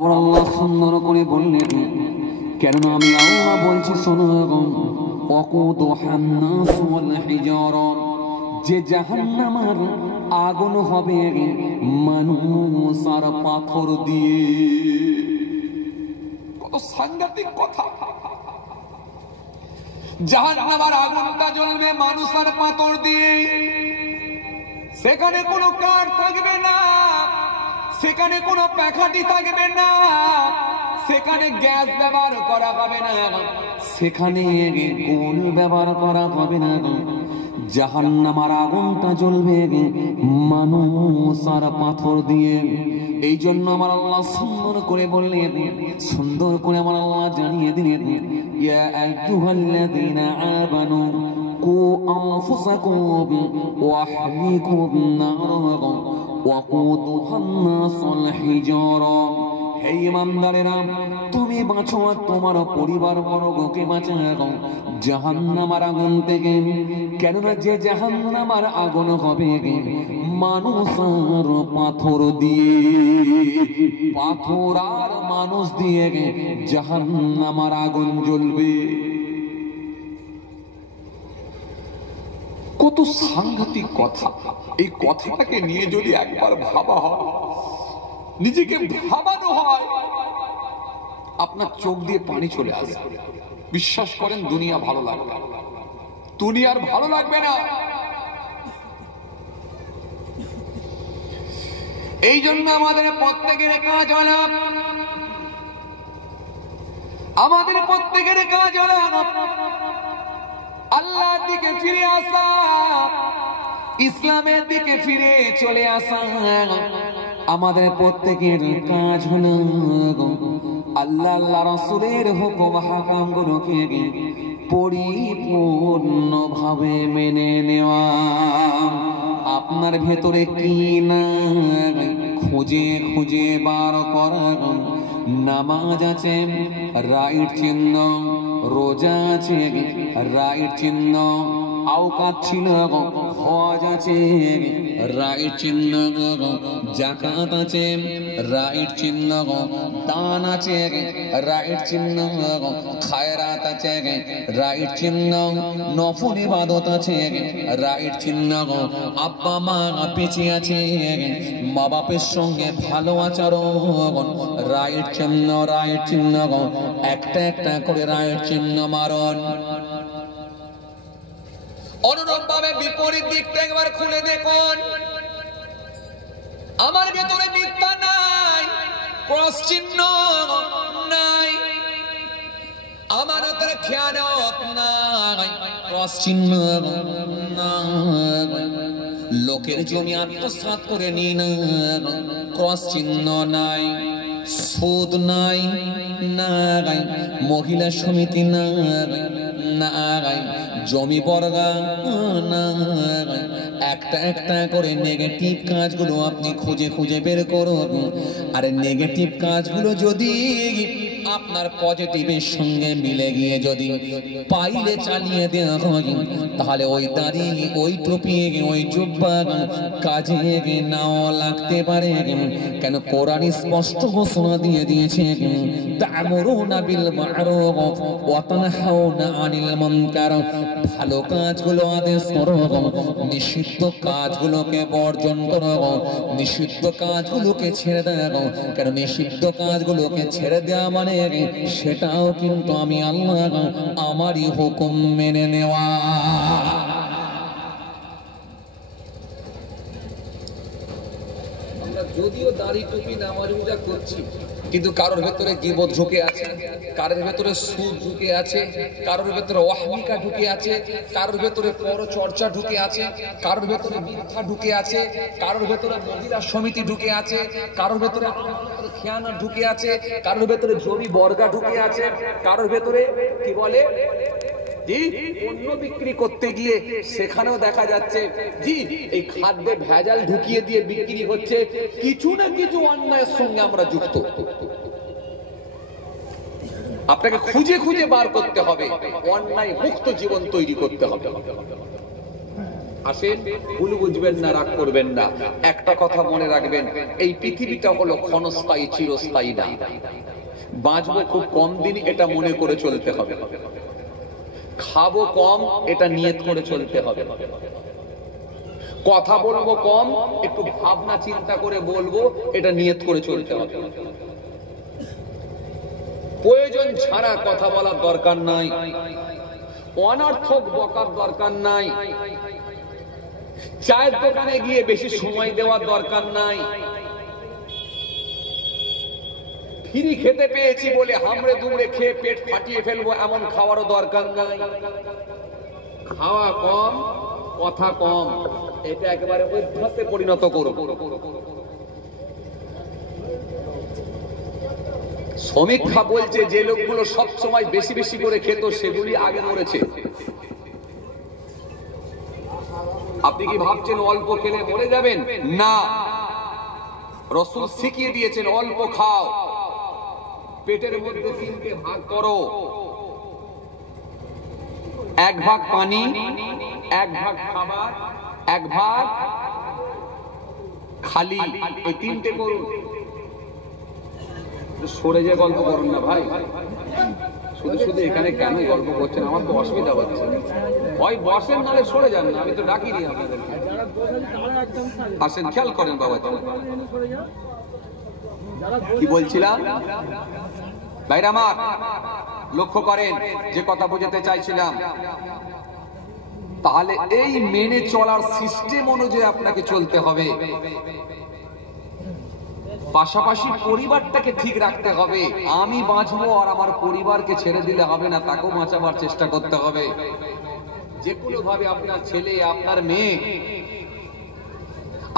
আল্লাহ সুন্দর করে বললেন, কেননা আমি আল্লাহ বলছি শোনো, ওয়াকুদুহান নাস ওয়াল হিজারা, যে জাহান্নামের আগুন হবে মানুষ আর পাথর দিয়ে। কত সাংঘাতিক কথা! জাহান্নামের আগুনটা জ্বলবে মানুষ আর পাথর দিয়ে। সেখানে কোনো কাঠ থাকবে না, সেখানে কোনো প্যাখাটি থাকবে না, সেখানে গ্যাস ব্যবহার করা হবে না, সেখানে কোল ব্যবহার করা হবে না। জাহান্নামের আগুনটা জ্বলবে মানুষ আর পাথর দিয়ে। এই জন্য আমার আল্লাহ সুন্দর করে বললেন, সুন্দর করে আমার আল্লাহ জানিয়ে দিলেন, ইয়া আইয়ুহাল্লাযীনা আমানু কু আনফুসাকুম ওয়া আহলিকুম নারা ওয়াকুদুহান নাস ওয়াল হিজারা। হে ঈমানদারেরা, তুমি বাঁচো আর তোমার পরিবার বর্গকে বাঁচাও জাহান্নামের আগুন থেকে। কেননা যে জাহান্নামের আগুন হবে মানুষ আর পাথর দিয়ে, পাথর আর মানুষ দিয়ে জাহান্নামের আগুন জ্বলবে। কত সাংঘাতিক কথা! এই কথাটাকে নিয়ে যদি একবার ভাবা হয়, নিজেকে ভাবানো হয়, আপনার চোখ দিয়ে পানি চলে আসে। বিশ্বাস করেন, দুনিয়া ভালো লাগবে, দুনিয়ার ভালো লাগবে না। এই জন্য আমাদের প্রত্যেকের কাজ হলো, আমাদের প্রত্যেকের কাজ হলো আল্লাহর দিকে ফিরে আসা, ইসলামের দিকে ফিরে চলে আসা। আমাদের প্রত্যেকের কাজ হলো আল্লাহ আল্লাহ রাসূলের হুকুম হাকামগুলোকে পরিপূর্ণভাবে মেনে নেওয়া। আপনার ভেতরে কি না খুঁজে খুঁজে বার করা। নামাজ আছে, রাইট চিহ্ন, রোজা আছে, রাইট চিহ্ন, আওকাত ছিল, হজ আছে, রাইট চিহ্ন, যাকাত আছে, রাইট চিহ্ন, দান আছে, রাইট চিহ্ন, খায়রাত আছে, রাইট চিহ্ন, নফল ইবাদত আছে, রাইট চিহ্ন, আব্বা মা পিছিয়ে আছে, মা বাপের সঙ্গে ভালো আচরণ, রাইট চিহ্ন, রাইট চিহ্ন। একটা একটা করে রাইট চিহ্ন মারণ। অনুরূপ ভাবে বিপরীত দিকটা একবার খুলে দেখুন। আমার ভেতরে মিথ্যা নাই, ক্রস চিহ্ন নাই, আমার ভেতরে খেয়ানত নাই, ক্রস চিহ্ন নাই, লোকের জমি আত্মসাৎ করে নি না, ক্রস চিহ্ন নাই, সুদ নাই, নাই মহিলা সমিতি নাই, জমি বর্গা নাই। একটা একটা করে নেগেটিভ কাজগুলো আপনি খুঁজে খুঁজে বের করুন। আর নেগেটিভ কাজগুলো যদি আপনার পজিটিভের সঙ্গে মিলে গিয়ে যদি পাইলে চালিয়ে দেওয়া হয়, তাহলে ওই দাড়ি, ওই টুপি, ওই জুব্বা কাজে নাও লাগতে পারে। কেন কোরআন স্পষ্ট ঘোষণা দিয়ে দিয়েছে, তা'মুরুনা বিল মা'রুফ ওয়া তানহাউনা আনিল মুনকার। ভালো কাজগুলো আদেশ করো, নিষিদ্ধ কাজগুলোকে বর্জন করো, নিষিদ্ধ কাজগুলোকে ছেড়ে দাও। কেন নিষিদ্ধ কাজগুলোকে ছেড়ে দেওয়া মানে সেটাও কিন্তু আমি আল্লাহ আমারই হুকুম মেনে নেওয়া। আমরা যদিও দাড়ি টুপি নামাজ রোজা করছি, কিন্তু কারোর ভেতরে গীবত ঢুকে আছে, কারোর ভেতরে সুদ ঢুকে আছে, কারোর ভেতরে ওয়াহমিকা ঢুকে আছে, কারোর ভেতরে পরচর্চা ঢুকে আছে, কারোর ভেতরে মিথ্যা ঢুকে আছে, কারোর ভেতরে মহিলা সমিতি ঢুকে আছে, কারোর ভেতরে খেয়ানত ঢুকে আছে, কারোর ভেতরে জমি বর্গা ঢুকে আছে, কারোর ভেতরে কি বলে জি পণ্য বিক্রি করতে গিয়ে সেখানেও দেখা যাচ্ছে জি এই খাদ্যে ভেজাল ঢুকিয়ে দিয়ে বিক্রি হচ্ছে। কিছু না কিছু অন্যায়ের সঙ্গে আমরা যুক্ত। আপনাকে খুঁজে খুঁজে বার করতে হবে, অন্যায় মুক্ত জীবন তৈরি করতে হবে। আসেন, ভুল বুঝবেন না, রাগ করবেন না। একটা কথা মনে রাখবেন, এই পৃথিবীটা হলো ক্ষণস্থায়ী, চিরস্থায়ী না। বাঁচবো খুব কম দিন, এটা মনে করে চলতে হবে। খাবো কম, এটা নিয়ত করে চলতে হবে। কথা বলবো কম, একটু ভাবনা চিন্তা করে বলবো, এটা নিয়ত করে চলতে হবে। প্রয়োজন ছাড়া কথা বলার দরকার নাই, অনর্থক বকার দরকার নাই, চায়ের দোকানে গিয়ে বেশি সময় দেওয়ার দরকার নাই, ফ্রি খেতে পেয়েছি বলে হামড়ে দুমড়ে খেয়ে পেট ফাটিয়ে ফেলবো এমন খাওয়ারও দরকার নাই। খাওয়া কম, কথা কম, এটা একেবারে অভ্যাসে পরিণত করো। সমীক্ষা বলছে যে লোকগুলো সব সময় বেশি বেশি করে খেত সেগুলি আগে মরেছে। আপনি কি ভাবছেন অল্প খেলে মরে যাবেন? না, রাসূল শিখিয়ে দিয়েছেন অল্প খাও, পেটের মধ্যে তিনটে ভাগ করো, এক ভাগ পানি, এক ভাগ খাবার, এক ভাগ খালি, এই তিনটে করুন। সরে যে গল্প করুন না ভাই, শুধু শুধু এখানে কেন গল্প করছেন? আমার তো অসুবিধা হচ্ছে। হয় বসেন, নাহলে সরে যান না, আমি তো ডাকিনি আপনাদের। আসেন, খেয়াল করেন বাবা, কি বলছিলাম ভাইরা আমার, লক্ষ্য করেন যে কথা বোঝাতে চাইছিলাম। তাহলে এই মেনে চলার সিস্টেম অনুযায়ী আপনাকে চলতে হবে। পাশাপাশি পরিবারটাকে ঠিক রাখতে হবে। আমি বাঁচবো আর আমার পরিবারকে ছেড়ে দিলে হবে না, তাকেও বাঁচাবার চেষ্টা করতে হবে। যে কোনো ভাবে আপনার ছেলে, আপনার মেয়ে,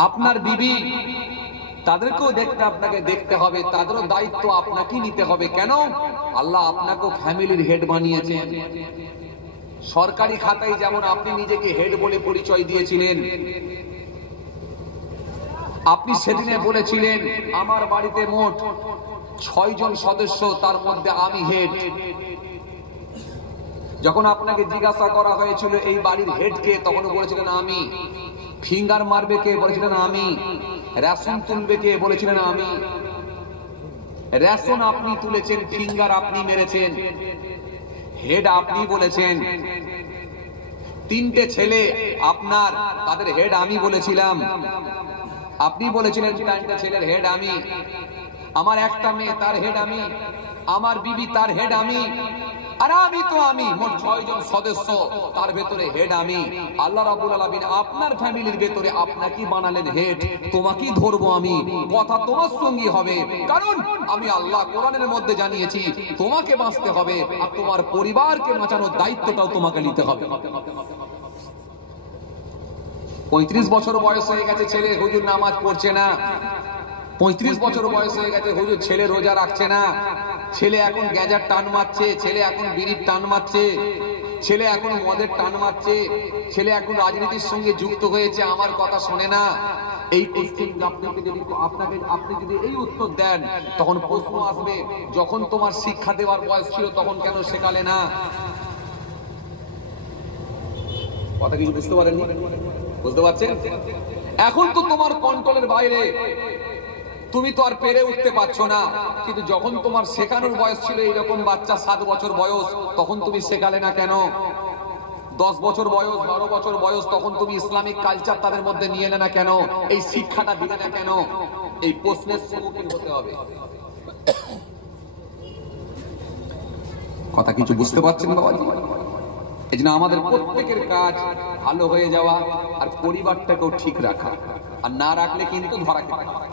আপনার বিবি, তাদেরকেও আপনাকে দেখতে হবে, তাদেরও দায়িত্ব আপনাকেই নিতে হবে। কেন? আল্লাহ আপনাকেও ফ্যামিলির হেড বানিয়েছেন। সরকারি খাতায় যেমন আপনি নিজেকে হেড বলে পরিচয় দিয়েছিলেন, আপনি সেদিনে বলেছিলেন আমার বাড়িতে মোট 6 জন সদস্য, তার মধ্যে আমি হেড। যখন আপনাকে জিজ্ঞাসা করা হয়েছিল এই বাড়ির হেড কে, তখন বলেছিলেন আমি। ফিঙ্গার মারবে কে? বলেছিলেন আমি। রেশন তুলবে কে? বলেছিলেন আমি। রেশন আপনি তুলেছেন, ফিঙ্গার আপনি মেরেছেন, হেড আপনি বলেছেন। 3টে ছেলে আপনার, তাদের হেড আমি বলেছিলাম। আপনি বলেছিলেন 3টে ছেলের হেড আমি। আমার একটা মেয়ে, তার হেড আমি। আমার বিবি, তার হেড আমি। আর আমি তো আমি, মোট 6 জন সদস্য, তার ভেতরে হেড আমি। আল্লাহ রাব্বুল আলামিন আপনার ফ্যামিলির ভেতরে আপনাকে বানালেন হেড। তোমাকেই ধরবো আমি, কথা তোমার সঙ্গী হবে। কারণ আমি আল্লাহ কোরআনের মধ্যে জানিয়েছি তোমাকে বাঁচতে হবে, আর তোমার পরিবারকে বাঁচানোর দায়িত্বটাও তোমাকে নিতে হবে। 35 বছর বয়স হয়ে গেছে ছেলে, হুজুর নামাজ পড়ছে না। 35 বছর বয়স হয়ে গেছে হুজুর, ছেলে রোজা রাখছে না। ছেলে এখন গ্যাজার টান মারছে, ছেলে এখন বিড়ির টান মারছে, ছেলে এখন মদের টান মারছে, ছেলে এখন রাজনীতির সঙ্গে যুক্ত হয়েছে, আমার কথা শোনে না। এই কোশ্চেন আপনি যদি এই উত্তর দেন, তখন প্রশ্ন আসবে যখন তোমার শিক্ষা দেওয়ার বয়স ছিল তখন কেন শেখালে না? কথা কিছু বুঝতে পারেননি? বুঝতে পারছেন? এখন তো তোমার কন্ট্রোলের বাইরে, তুমি তো আর পেরে উঠতে পারছো না। কিন্তু যখন তোমার শেখানোর বয়স ছিল, এইরকম বাচ্চা 7 বছর বয়স, তখন তুমি শেখালে না কেন? 10 বছর বয়স, 12 বছর বয়স, তখন তুমি ইসলামিক কালচার তাদের মধ্যে নিয়ে এলে না কেন? এই শিক্ষাটা দিলে না কেন? এই প্রশ্নের সম্মুখীন হতে হবে। কথা কিছু বুঝতে পারছেন বাবাজি? এই জন্য আমাদের প্রত্যেকের কাজ ভালো হয়ে যাওয়া আর পরিবারটাকেও ঠিক রাখা, আর না রাখলে কিন্তু ধরা খেতে হবে।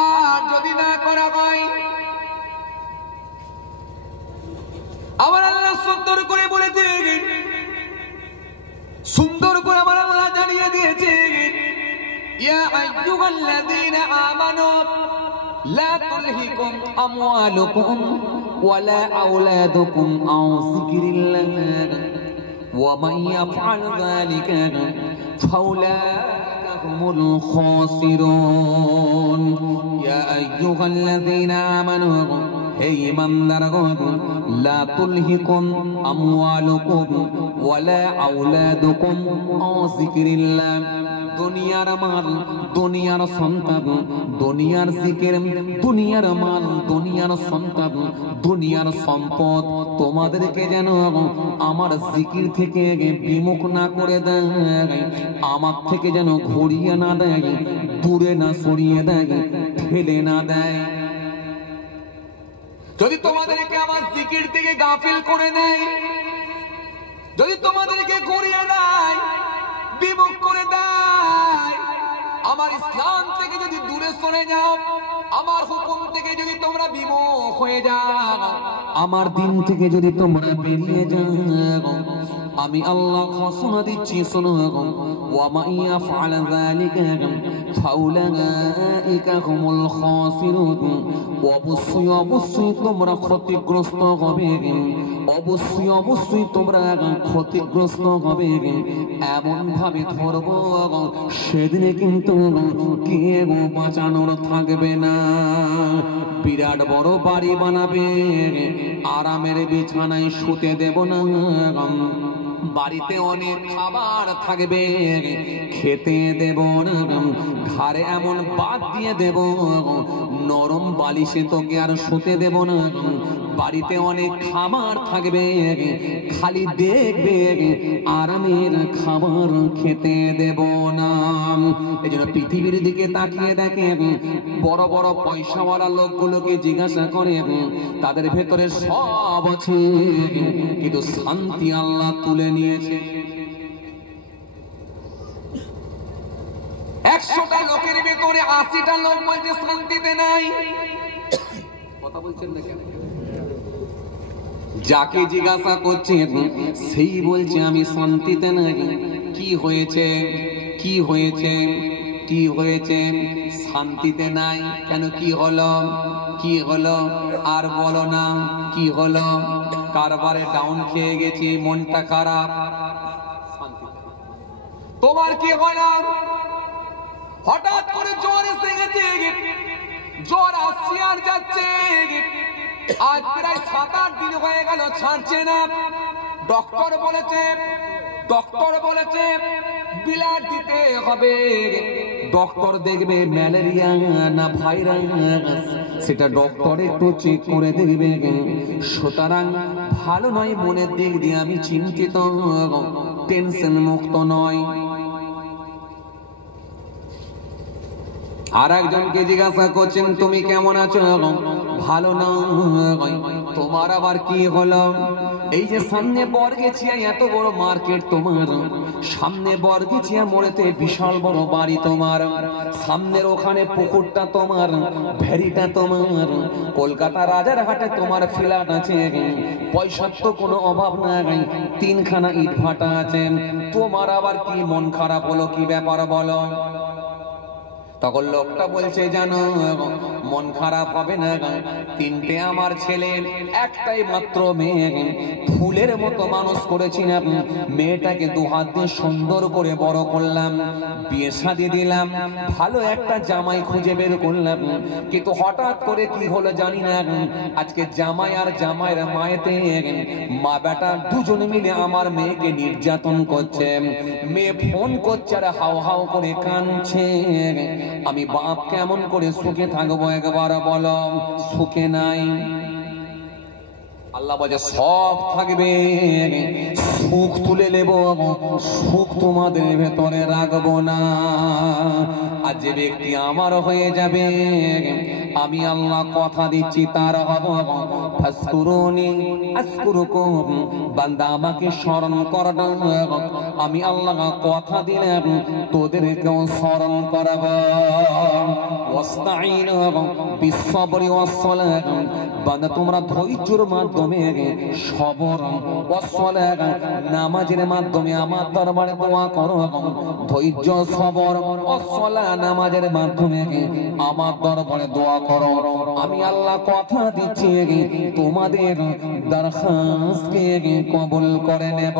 আর যদি না করা হয়, আমার আল্লাহ সুন্দর করে বলেছে, সুন্দর করে আমার আল্লাহ জানিয়ে দিয়েছে, ইয়া আইয়ুহাল্লাযীনা আমানু লা তুলহিকুম আমওয়ালুকুম ওয়ালা আওলাদুকুম আন যিকরিল্লাহ ওয়া মান ইয়াফআল যালিকা ফাউলাইকা হুমুল খাসিরুন। ইয়া আইয়ুহাল্লাযীনা আমানু, হে ঈমানদারগণ, লা তুলহিকুম আমওয়ালুকুম ওয়ালা আওলাদুকুম আন যিকরিল্লাহ। দুনিয়ার মাল, দুনিয়ার সন্তান, দুনিয়ার জিকির, দুনিয়ার মাল, দুনিয়ার সন্তান, দুনিয়ার সম্পদ তোমাদেরকে যেন আমার জিকির থেকে বিমুখ না করে দেয়, আমার থেকে যেন ঘুরিয়ে না দেয়, দূরে না সরিয়ে দেয়, ফেলে না দেয়। যদি তোমাদেরকে আমার জিকির থেকে গাফিল করে দেয়, যদি তোমাদেরকে ঘুরিয়ে দেয়, বিমুখ করে দেয়, আমার ইসলাম থেকে যদি দূরে সরে যাও, আমার হুকুম থেকে যদি তোমরা বিমুখ হয়ে যাও, আমার দিন থেকে যদি তোমরা বেরিয়ে যাও, আমি আল্লাহ ঘোষণা দিচ্ছি, শোনো, ওয়া মা ইয়াফআল যালিকা ফাউলাইকা হুমুল খাসিরুন। অবশ্যই অবশ্যই তোমরা ক্ষতিগ্রস্ত হবে, অবশ্যই অবশ্যই তোমরা ক্ষতিগ্রস্ত হবে। এমন ভাবে ধরবো সেদিনে কিন্তু কেউ বাঁচানোর থাকবে না। বিরাট বড় বাড়ি বানাবে, আরামের বিছানায় শুতে দেব না। বাড়িতে অনেক খাবার থাকবে, খেতে দেব না। ঘাড়ে এমন বাদ দিয়ে দেব, নরম বালিশে তোকে আর শুতে দেব না। বাড়িতে অনেক খাবার থাকবে, খালি দেখবে, আরামের খাবার খেতে দেব না। এই জন্য পৃথিবীর দিকে তাকিয়ে দেখেন, বড় বড় পয়সাওয়ালা লোকগুলোকে জিজ্ঞাসা করে, তাদের ভেতরে সব আছে, কিন্তু শান্তি আল্লাহ তুলে নিয়েছে। 100টা লোকের ভেতরে 80টা লোক বলছে শান্তিতে নাই। কথা বলছেন না কেন? যাকে জিজ্ঞাসা করছেন সেই বলছে আমি শান্তিতে নাই। কি হয়েছে, কি হয়েছে, কি হয়েছে? শান্তিতে নাই কেন? কি হলো, কি হলো? আর বলো না কি হলো? কারবারে ডাউন খেয়ে গেছি, মনটা খারাপ। তোমার কি হলো? হঠাৎ করে জ্বর এসে গেছে, জ্বর আসছে আর যাচ্ছে, আজ প্রায় 7-8 দিন হয়ে গেল, ছাড়ছে না। ডক্টর বলেছে, ডক্টর বলেছে বিলাট দিতে হবে। ডক্টর দেখবে ম্যালেরিয়া না ভাইরাস, সেটা ডক্টর একটু চেক করে দেখবে। সুতরাং ভালো নয়, মনের দিক দিয়ে আমি চিন্তিত, টেনশন মুক্ত নয়। আর একজনকে জিজ্ঞাসা করছেন তুমি কেমন আছো? ভালো না। তোমার আবার কি হলো? এই যে সামনে বর্গেছিয়া এত বড় মার্কেট তোমার, সামনে বর্গেছিয়া মোড়েতে বিশাল বড় বাড়ি তোমার, সামনের ওখানে পুকুরটা তোমার, ভেরিটা তোমার, কলকাতা রাজারহাটে তোমার ফ্ল্যাট আছে, পয়সার তো কোনো অভাব নাই, 3খানা ইট ভাটা আছে। তোমার আবার কি মন খারাপ হলো? কি ব্যাপার বলো? তখন লোকটা বলছে জানো, মন খারাপ হবে না, 3টে আমার ছেলে, একটাই মাত্র মেয়ে, ফুলের মতো মানুষ করেছিলাম, মেয়েটাকে 2 হাত দিয়ে সুন্দর করে বড় করলাম, বিয়ে শাদী দিলাম, ভালো একটা জামাই খুঁজে বের করলাম, কিন্তু হঠাৎ করে কি হলো জানি না, আজকে জামাই আর জামাইয়ের মায়েতে মা বেটা দুজনে মিলে আমার মেয়েকে নির্যাতন করছে। মেয়ে ফোন করছে আর হাও হাও করে কাঁদছে। আমি বাপ কেমন করে সুখে থাকবো একবার বলো? সুখে নাই। আল্লাহ বলে সব থাকবে, সুখ তুলে নেব, সুখ তোমাদের ভেতরে রাখবো না। আর যে ব্যক্তি আমার হয়ে যাবে, আমি আল্লাহ কথা দিচ্ছি তার হব। ফাসকুরুনি আযকুরুকুম, বান্দা আমাকে স্মরণ করো, আমি আল্লাহ কথা দিলাম তোদেরকেও স্মরণ করব। ওয়াস্তাঈনু বিস-সাবরি ওয়াস-সালাত, বান্দা তোমরা ধৈর্যের মাধ্যমে, সবর ওয়াস-সালাত, নামাজের মাধ্যমে আমার দরবারে দোয়া করো। ধৈর্য, সবর, ওয়াস-সালাত, নামাজের মাধ্যমে আমার দরবারে দোয়া করো। আমি আল্লাহ কথা দিচ্ছি তোমাদের দরখাস্তকে কবুল করে নেব।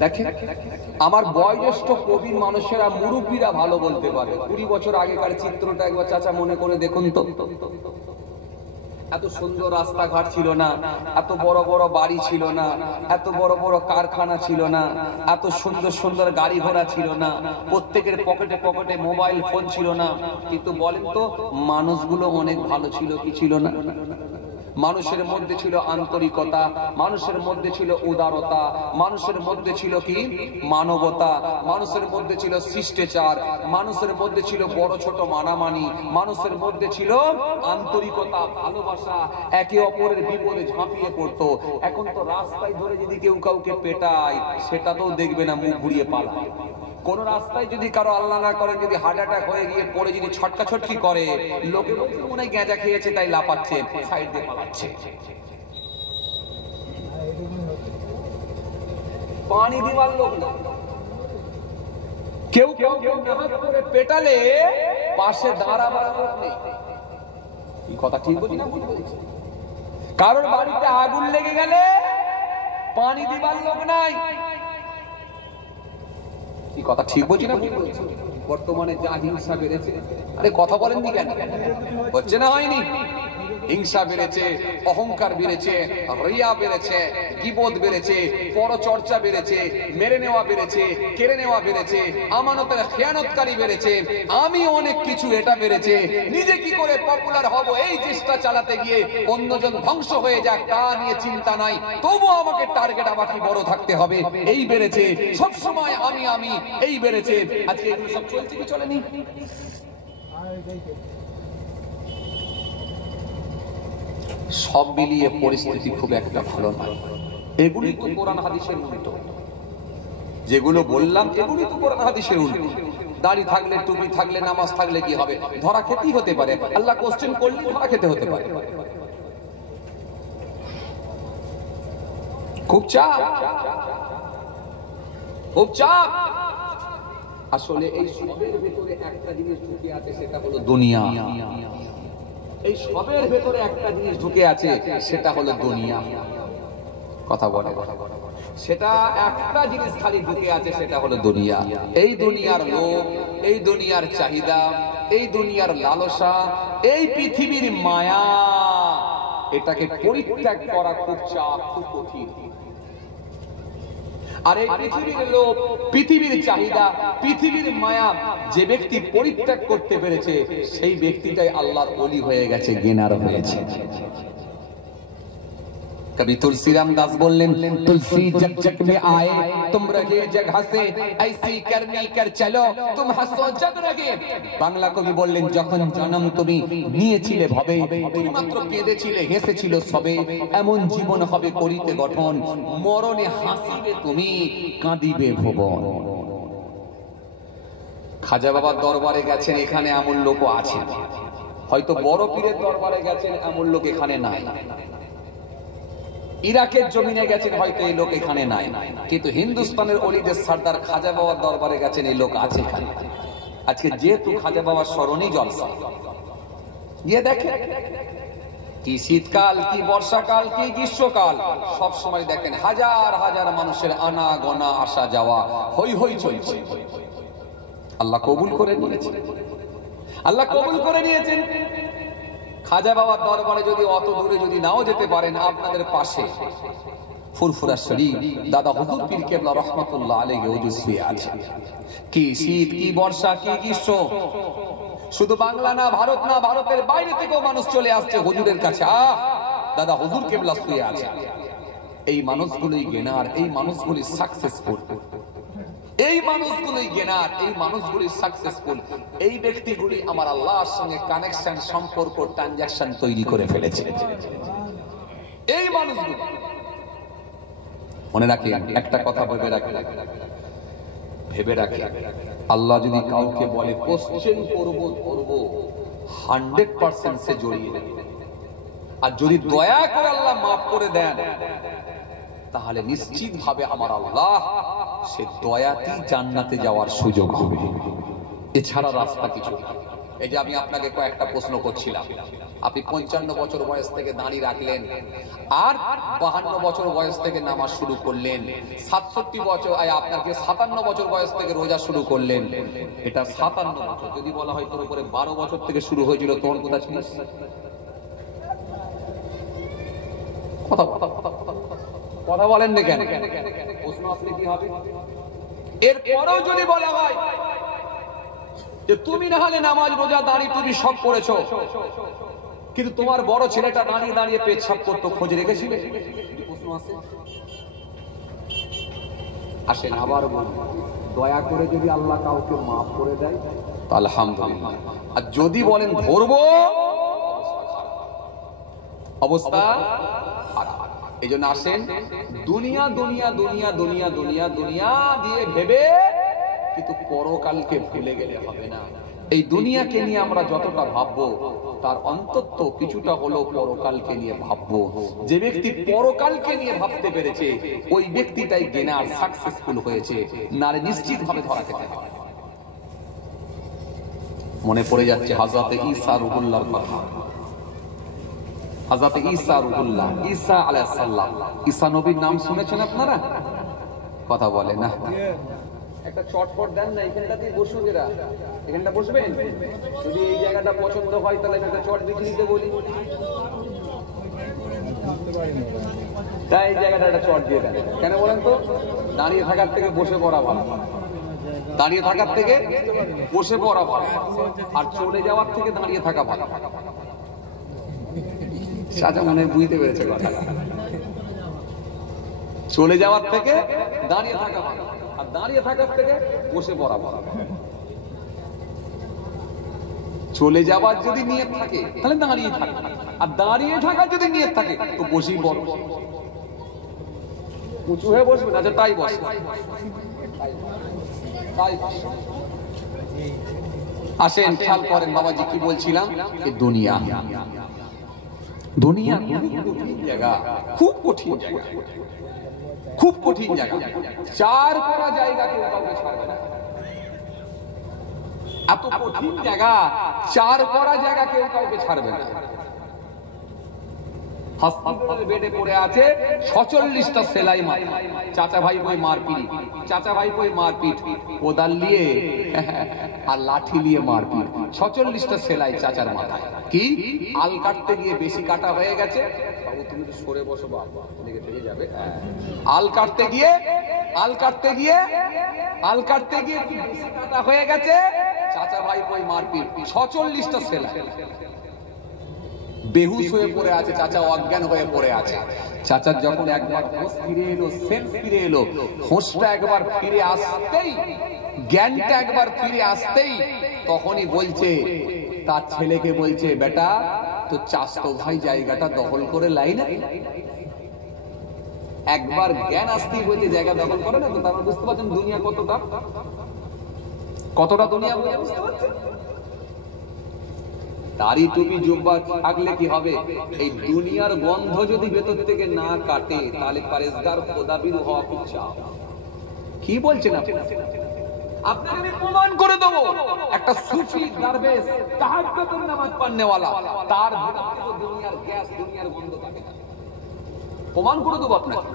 দেখেন আমার বয়োজ্যেষ্ঠ প্রবীণ মানুষেরা, মুরব্বীরা ভালো বলতে পারে। 20 বছর আগেকার চিত্রটা একবার চাচা মনে করে দেখুন তো। এত সুন্দর রাস্তাঘাট ছিল না, এত বড় বড় বাড়ি ছিল না, এত বড় বড় কারখানা ছিল না, এত সুন্দর সুন্দর গাড়ি ঘোড়া ছিল না, প্রত্যেকের পকেটে পকেটে মোবাইল ফোন ছিল না। কিন্তু বলেন তো, মানুষগুলো অনেক ভালো ছিল কি ছিল না? মানুষের মধ্যে ছিল আন্তরিকতা, মানুষের মধ্যে ছিল উদারতা, মানুষের মধ্যে ছিল কি মানবতা, মানুষের মধ্যে ছিল শিষ্টাচার, মানুষের মধ্যে ছিল বড় ছোট মানামানি, মানুষের মধ্যে ছিল আন্তরিকতা, ভালোবাসা, একে অপরের বিপদে ঝাঁপিয়ে পড়তো। এখন তো রাস্তায় ধরে যদি কেউ কাউকে পেটায়, সেটাতেও দেখবে না, মুখ ঘুরিয়ে পালায়। কোন রাস্তায় যদি কারো আল্লাহ না করেন যদি হার্ট অ্যাটাক হয়ে গিয়ে পড়ে যদি ছটকা ছটকি করে, লোকে বলছে মনে হয় গেঁজা খেয়েছে তাই লাফাচ্ছে, সাইড দিয়ে পালাচ্ছে। পানি দিবার লোক না, কেউ কেউ নাহাত করে পেটালে পাশে দাঁড়াবার লোক নেই। এই কথা ঠিক বলছি না ভুল বলছি? কারোর বাড়িতে আগুন লেগে গেলে পানি দিবার লোক নাই। কি কথা ঠিক বলছি না ভুল বলছি? বর্তমানে যা হিংসা বেড়েছে, আরে কথা বলেননি কেন? হচ্ছে না হয়নি? হিংসা বেড়েছে, অহংকার বেড়েছে, রিয়া বেড়েছে, গীবত বেড়েছে, পরচর্চা বেড়েছে, মেরে নেওয়া বেড়েছে, কেড়ে নেওয়া বেড়েছে, আমানতের খেয়ানতকারী বেড়েছে, আমি অনেক কিছু এটা বেড়েছে। নিজে কি করে পপুলার হব এই চেষ্টা চালাতে গিয়ে অন্যজন ধ্বংস হয়ে যাক তা নিয়ে চিন্তা নাই, তবু আমাকে টার্গেট আমাকে বড় থাকতে হবে, এই বেড়েছে। সব সময় আমি আমি এই বেড়েছে। আজকে এগুলো সব চলছে কি চলেনি? সব মিলিয়ে পরিস্থিতি খুব একটা ভালো নয়। এগুলি তো কোরআন হাদিসের উল্টো। যেগুলো বললাম এগুলি তো কোরআন হাদিসের উল্টো। দাড়ি থাকলে, টুপি থাকলে, নামাজ থাকলে কি হবে? ধরা খেতেই হতে পারে। আল্লাহ কোশ্চেন করলে ধরা খেতে হতে পারে। খুব চাপ, খুব চাপ। আসলে এই সবের ভেতরে একটা জিনিস ঢুকে আছে, সেটা হলো দুনিয়া। এই সবের ভেতরে একটা জিনিস ঢুকে আছে, সেটা হলো দুনিয়া। কথা বলে, সেটা একটা জিনিস খালি ঢুকে আছে, সেটা হলো দুনিয়া। এই দুনিয়ার লোভ, এই দুনিয়ার চাহিদা, এই দুনিয়ার লালসা, এই পৃথিবীর মায়া, এটাকে পরিত্যাগ করা খুব চাপ, খুব কঠিন। আর এই পৃথিবীর লোভ, পৃথিবীর চাহিদা, পৃথিবীর মায়া যে ব্যক্তি পরিত্যাগ করতে পেরেছে, সেই ব্যক্তিটাই আল্লাহর ওলি হয়ে গেছে, গেনার হয়েছে। कभी तुलसीराम दास बोलें, तुलसी जग जग में आए तुम रहे जगह से, ऐसी करनी कर चलो तुम हंसो जग रगे। बांग्ला कवि बोलें, যখন জন্ম তুমি নিয়েছিলে ভবে, তুমি মাত্র কেঁদেছিলে হেসেছিল সবে, এমন জীবন হবে করিতে গঠন, মরণে হাসিবে তুমি কাঁদিবে ভুবন। খাজা বাবার দরবারে গেছেন, এখানে এমন লোকও আছে। হয়তো বড় পীরের দরবারে গেছেন, এমন লোক এখানে নাই। ইরাকের জমিনে গেছেন, হয়তো এই লোক এখানে নাই। কিন্তু হিন্দুস্তানের অলিদের সর্দার খাজা বাবার দরবারে গেছেন, এই লোক আছে এখানে। আজকে যেহেতু খাজা বাবার স্মরণই জলসা, গিয়ে দেখে কি শীতকাল, কি বর্ষাকাল, কি গ্রীষ্মকাল, সব সময় দেখেন হাজার হাজার মানুষের আনা গোনা, আসা যাওয়া, হই হই চলছে। আল্লাহ কবুল করে নিয়েছেন, আল্লাহ কবুল করে নিয়েছেন। খাজা বাবার দরবারে যদি অত দূরে যদি নাও যেতে পারেন, আপনাদের পাশে ফুরফুরা শরীফ দাদা হুজুর পীর কেবলা রহমাতুল্লাহ আলাইহি হুজুর শুয়ে আছে। কি শীত, কি বর্ষা, কি গ্রীষ্ম, শুধু বাংলা না, ভারত না, ভারতের বাইরে থেকেও মানুষ চলে আসছে হুজুরের কাছে। দাদা হুজুর কেবলা শুয়ে আছে। এই মানুষগুলোই গেনার, এই মানুষগুলি সাকসেসফুল, এই মানুষগুলোই গেনার, এই মানুষগুলি সাকসেসফুল। এই ব্যক্তিগুলি আমার আল্লাহর সঙ্গে কানেকশন, সম্পর্ক, ট্রানজাকশন তৈরি করে ফেলেছে। এই মানুষগুলো মনে রাখেন, একটা কথা ভেবে রাখেন, ভেবে রাখেন, আল্লাহ যদি কাউকে বলে কোশ্চেন করব করব, 100% সে জড়িয়ে নেবে। আর যদি দয়া করে আল্লাহ মাফ করে দেন, তাহলে নিশ্চিত ভাবে আমার আল্লাহ সে দয়াতেই জান্নাতে যাওয়ার সুযোগ হবে। এছাড়া রাস্তা কিছু। এই যে আমি আপনাকে কয়েকটা প্রশ্ন করছিলাম, আপনি 55 বছর বয়স থেকে দাঁড়ি রাখলেন, আর 52 বছর বয়স থেকে নামাজ শুরু করলেন, 67 বছর আপনাকে 57 বছর বয়স থেকে রোজা শুরু করলেন, এটা 57 বছর। যদি বলা হয় তোর উপরে 12 বছর থেকে শুরু হয়েছিল, তোর কোথায় ছিলিস? কথা বলেন না কেন? প্রশ্ন আসলে কি হবে? এরপরেও যদি বলা হয় যে তুমি না হলে নামাজ রোজা দাঁড়ি তুমি সব করেছো, কিন্তু তোমার বড় ছেলেটা দাঁড়িয়ে দাঁড়িয়ে পেচ্ছাপ করতো, খোঁজ রেখেছিলে? প্রশ্ন আসে। আসেন আবার বলুন, দয়া করে যদি আল্লাহ কাউকে মাফ করে দেয় আলহামদুলিল্লাহ, আর যদি বলেন ধরবো, অবস্থা এই জন্য আসেন, দুনিয়া দুনিয়া দুনিয়া দুনিয়া দুনিয়া দুনিয়া দিয়ে ভেবে কিন্তু পরকালকে ভুলে গেলে হবে না। এই দুনিয়াকে নিয়ে আমরা যতটা ভাববো, তার অন্তত কিছুটা হলেও পরকালকে নিয়ে ভাববো। যে ব্যক্তি পরকালকে নিয়ে ভাবতে পেরেছে, ওই ব্যক্তিটাই গেনার, সাকসেসফুল হয়েছে, নারে নিশ্চিত ভাবে ধরা খেতে হবে। মনে পড়ে যাচ্ছে হযরত ঈসা রুহুল্লাহর কথা। হযরত ঈসা রুহুল্লাহ, ঈসা আলাইহিস সালাম, ঈসা নবীর নাম শুনেছেন আপনারা? কথা বলে না। একটা চটপট দেন না, এখানটাতেই বসুন, এরা এখানটা বসবেন। যদি এই জায়গাটা পছন্দ হয় তাহলে একটা চট বিক্রি দিতে বলি, তাই এই জায়গাটা একটা চট দিয়ে দেন। কেন বলেন তো? দাঁড়িয়ে থাকার থেকে বসে পড়া ভালো, দাঁড়িয়ে থাকার থেকে বসে পড়া ভালো, আর চলে যাওয়ার থেকে দাঁড়িয়ে থাকা ভালো। সাজা মনে বুঝতে পেরেছে কথাটা। চলে যাওয়ার থেকে দাঁড়িয়ে থাকা ভালো, আর দাঁড়িয়ে থাকার থেকে বসে পড়া ভালো। চলে যাওয়ার যদি নিয়ত থাকে তাহলে দাঁড়িয়ে থাকে, আর দাঁড়িয়ে থাকার যদি নিয়ত থাকে তো বসেই পড়ো। উঁচু হয়ে বসবেন, আচ্ছা তাই বস, আসেন খেয়াল করেন বাবাজি কি বলছিলাম। এই দুনিয়া, দুনিয়া কঠিন জায়গা, খুব কঠিন জায়গা, খুব কঠিন জায়গা। চার করা জায়গা কেউ কাউকে ছাড়বে না। এত কঠিন জায়গা, চার করা জায়গা কেউ কাউকে ছাড়বে না। হাসপাতালের বেডে পড়ে আছে 46টা সেলাই মারা, চাচা ভাই কই মারপিট, চাচা ভাই কই মারপিট, কোদাল নিয়ে আর লাঠি নিয়ে মারপিট, 46টা সেলাই চাচার মাথায়। কি আল কাটতে গিয়ে বেশি কাটা হয়ে গেছে, বাবু তুমি তো সরে বসো, বাবা লেগে থেকে যাবে। আল কাটতে গিয়ে আল কাটতে গিয়ে আল কাটতে গিয়ে বেশি কাটা হয়ে গেছে, চাচা ভাই কই মারপিট, 46টা সেলাই। বেহুশ হয়ে পড়ে আছে চাচা, অজ্ঞান হয়ে পড়ে আছে। চাচার যখন একবার হোশ ফিরে এলো, সেন্স ফিরে এলো, হোশটা একবার ফিরে আসতেই, জ্ঞানটা একবার ফিরে আসতেই, তখনই বলছে তার ছেলেকে, বলছে বেটা তো চাচতো ভাই জায়গাটা দখল করে লাই না। একবার জ্ঞান আসতেই বলছে জায়গা দখল করে না। তো তারপর বুঝতে পারছেন দুনিয়া কতটা, কতটা দুনিয়া বুঝতে পারছেন। দাড়ি টুপি জুব্বা থাকলে কি হবে? এই দুনিয়ার গন্ধ যদি ভেতর থেকে না কাটে, তাহলে পরেশগার খোদাবির হওয়া খুব চাপ। কি বলছেন আপনি? আপনাকে আমি প্রমাণ করে দেবো, একটা সুফি দরবেশ তাহাজ্জুদের নামাজ পড়নেওয়ালা, তার ভেতর থেকে দুনিয়ার গ্যাস, দুনিয়ার গন্ধ কাটে না। প্রমাণ করে দেবো আপনাকে।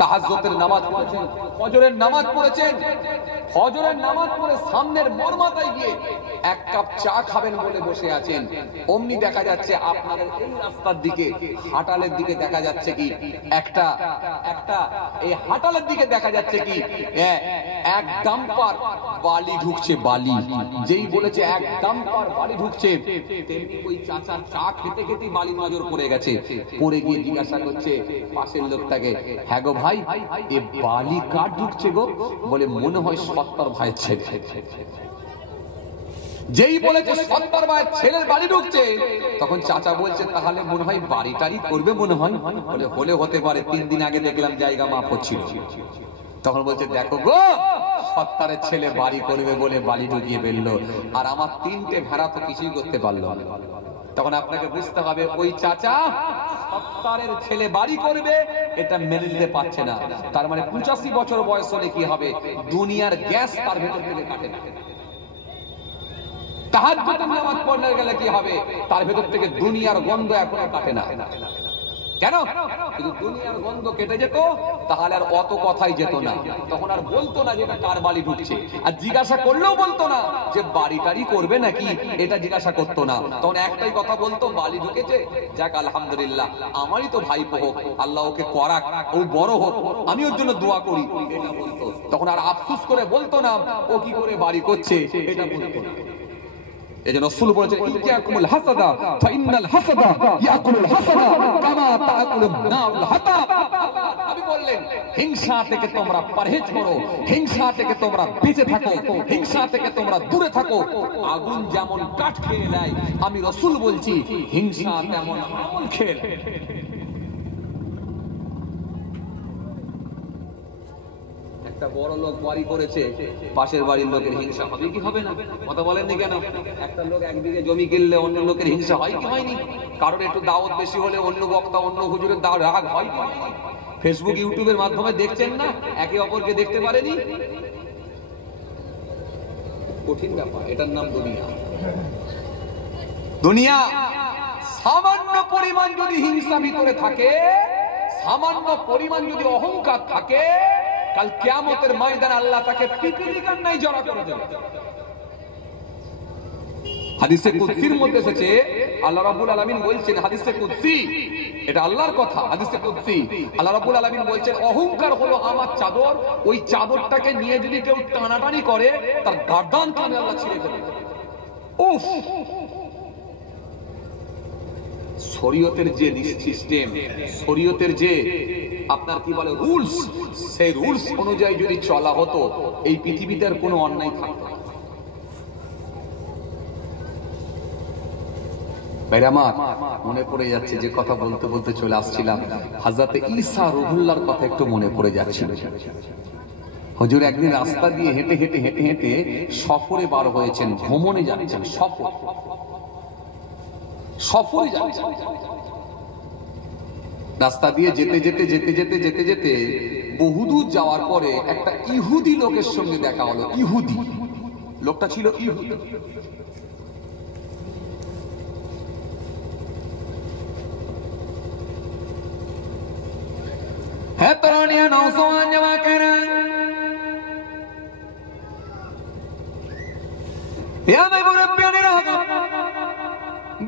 তাহাজ্জুদের নামাজ পড়েছেন, ফজরের নামাজ পড়েছেন, ফজরের নামাজ পড়ে সামনের মরমাতায় গিয়ে এক কাপ চা খাবেন বলে বসে আছেন, অমনি দেখা যাচ্ছে আপনাদের এই রাস্তার দিকে, হাটালের দিকে দেখা যাচ্ছে কি একটা এই হাটালের দিকে দেখা যাচ্ছে কি এক ডাম্পার বালি ঢুকছে, বালি। যেই বলেছে এক ডাম্পার বালি ঢুকছে, তেমনি ওই চাচা চা খেতে খেতে বালি নজর পড়ে গেছে। পড়ে গিয়ে জিজ্ঞাসা করছে পাশের লোকটাকে, হ্যাঁ গো ভাই এ বালি কার ঢুকছে গো? বলে মনে হয় সত্তর ভাইয়ের ছেলে। যেই বলেছে সত্তর ভাইয়ের ছেলের বাড়ি ঢুকছে, তখন চাচা বলছে তাহলে মনে হয় বাড়ি টাড়ি করবে মনে হয়। বলে হলে হতে পারে, 3 দিন আগে দেখলাম জায়গা মাপ হচ্ছিল। তখন বলছে দেখো গো, সত্তরের ছেলে বাড়ি করবে বলে বাড়ি ঢুকিয়ে ফেললো, আর আমার 3টে ভেড়া তো কিছুই করতে পারলো না। তখন আপনাকে বুঝতে হবে ওই চাচা সত্তরের ছেলে বাড়ি করবে এটা মেনে নিতে পারছে না। তার মানে 85 বছর বয়স হলে কি হবে? দুনিয়ার গ্যাস তার ভেতর থেকে কাটে না। তাহাজ্জুদের নামাজ পড়তে গেলে কি হবে, তার ভেতর থেকে দুনিয়ার গন্ধ এখনো কাটে না। কেন? যদি দুনিয়ার গন্ধ কেটে যেত তাহলে আর অত কথাই যেত না, তখন আর বলতো না যে এটা কার বাড়ি ঢুকছে, আর জিজ্ঞাসা করলেও বলতো না যে বাড়ি টাড়ি করবে নাকি, এটা জিজ্ঞাসা করতো না। তখন একটাই কথা বলতো, বাড়ি ঢুকেছে, যাক আলহামদুলিল্লাহ, আমারই তো ভাইপো হোক, আল্লাহ ওকে করাক, ও বড় হোক, আমি ওর জন্য দোয়া করি, এটা বলতো। তখন আর আফসোস করে বলতো না ও কি করে বাড়ি করছে, এটা বলতো না। এজন্য রাসূল বলেছেন, ইয়াকুমুল হাসাদা ফাইন্নাল হাসাদা ইয়াকুলুল হাসাদা কামা তাকুলুন নারুল হাতাব। আমি বললেন, হিংসা থেকে তোমরা পরহেজ করো, হিংসা থেকে তোমরা বেঁচে থাকো, হিংসা থেকে তোমরা দূরে থাকো। আগুন যেমন কাঠ খেয়ে নেয়, আমি রাসূল বলছি হিংসা তেমন আমল খেয়ে নেয়। একটা বড় লোক বাড়ি করেছে, পাশের বাড়ির লোকের হিংসা হবে কি হবে না? কথা বলেননি কেন? একটা লোক একদিকে জমি কিনলে অন্য লোকের হিংসা হয় কি হয়নি? কারণ একটু দাওয়াত বেশি হলে অন্য বক্তা অন্য হুজুরের রাগ হয় কি হয়নি? ফেসবুক ইউটিউবের মাধ্যমে দেখছেন না, একে অপরকে দেখতে পারেনি? কঠিন ব্যাপার, এটার নাম দুনিয়া। দুনিয়া সামান্য পরিমাণ যদি হিংসা ভিতরে থাকে, সামান্য পরিমাণ যদি অহংকার থাকে, কাল কিয়ামতের ময়দানে আল্লাহ তাকে পিপিলিকার নাই জড়া করে দেবে। হাদিসে কুদসির মধ্যে এসেছে, আল্লাহ রাব্বুল আলামিন বলছেন, হাদিসে কুদসি, এটা আল্লাহর কথা, হাদিসে কুদসি, আল্লাহ রাব্বুল আলামিন বলছেন, অহংকার হলো আমার চাদর, ওই চাদরটাকে নিয়ে যদি কেউ টানাটানি করে, তার গর্দান কানে আল্লাহ ছিঁড়ে ফেলবে। উফ! শরীয়তের যে সিস্টেম, শরীয়তের যে আপনার কি বলে রুলস, সেই রুলস অনুযায়ী যদি চলা হতো, এই পৃথিবীতে আর কোনো অন্যায় থাকতো না। ভাইরা আমার, মনে পড়ে যাচ্ছে, যে কথা বলতে বলতে চলে আসছিলাম, হযরত ঈসা রুহুল্লাহর কথা একটু মনে পড়ে যাচ্ছিল। হুজুর একদিন রাস্তা দিয়ে হেঁটে হেঁটে হেঁটে হেঁটে সফরে বার হয়েছেন, ভ্রমণে যাচ্ছেন, সফরে যাচ্ছেন। রাস্তা দিয়ে যেতে যেতে যেতে যেতে যেতে যেতে বহুদূর যাওয়ার পরে একটা ইহুদি লোকের সঙ্গে দেখা হলো। ইহুদি লোকটা ছিল ইহুদি। है तरानिया नौजवान जमा कर या मैं मुरब्बिया ने रहा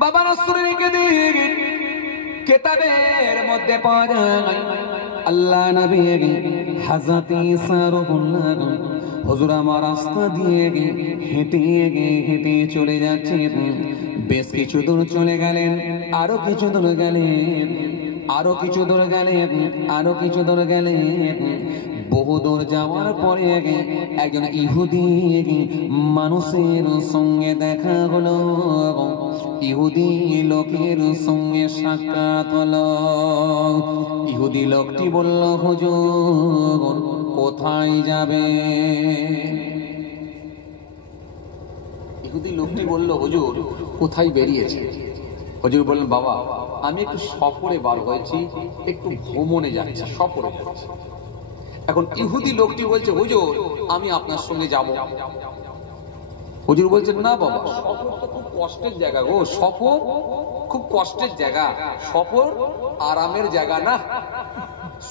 बाबा रसूल के दी किताबेर मध्य पाওয়া যায় আল্লাহ নবী হযরত ঈসা রুহুল্লাহ হুজুর আমার রাস্তা দিয়ে হেঁটে হেঁটে চলে যাচ্ছেন। বেশ কিছু দূর চলে গেলেন, আরো কিছু দূর গেলেন, আরো কিছু দূর গেলেন, আরো কিছু দূর গেলেন। বহু দূর যাওয়ার পরে একজন ইহুদি মানুষের সঙ্গে দেখা হলো, ইহুদি লোকের সঙ্গে সাক্ষাৎ হলো। ইহুদি লোকটি বলল, হুজুর কোথায় যাবে? ইহুদি লোকটি বলল, হুজুর কোথায় বেরিয়েছে? হুজুর বললেন, বাবা আমি একটু সফরে বার হয়েছি, একটু ভ্রমণে যাচ্ছি, সফরে যাচ্ছি। এখন ইহুদি লোকটি বলছে, হুজুর আমি আপনার সঙ্গে যাব। হুজুর বলছেন, না বাবা, সফর তো খুব কষ্টের জায়গা গো, সফর খুব কষ্টের জায়গা, সফর আরামের জায়গা না,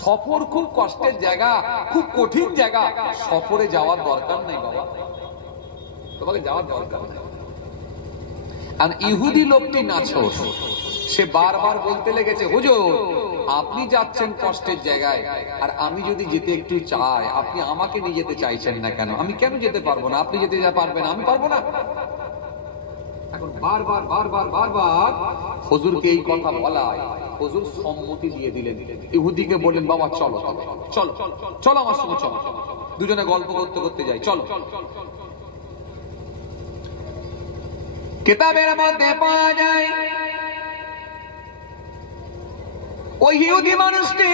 সফর খুব কষ্টের জায়গা, খুব কঠিন জায়গা, সফরে যাওয়ার দরকার নেই বাবা, তোমাকে যাওয়ার দরকার নেই। আর ইহুদি লোকটি নাছোড়, সে বারবার বলতে লেগেছে, হুজুর আপনি যাচ্ছেন কষ্টের জায়গায়, আর আমি যদি যেতে একটু চাই, আপনি আমাকে নিয়ে যেতে চাইছেন না কেন? আমি কেন যেতে পারবো না? আপনি যেতে পারবেন, আমি পারবো না? এখন বারবার বারবার বারবার হুজুরকে এই কথা বলায় হুজুর সম্মতি দিয়ে দিলেন। ইহুদিকে বললেন, বাবা চলো, চলো চলো আমার সঙ্গে চলো, দুজনে গল্প করতে করতে যাই, চলো। কিতাবের মধ্যে পাওয়া যায় ওই ইহুদি মানুষটি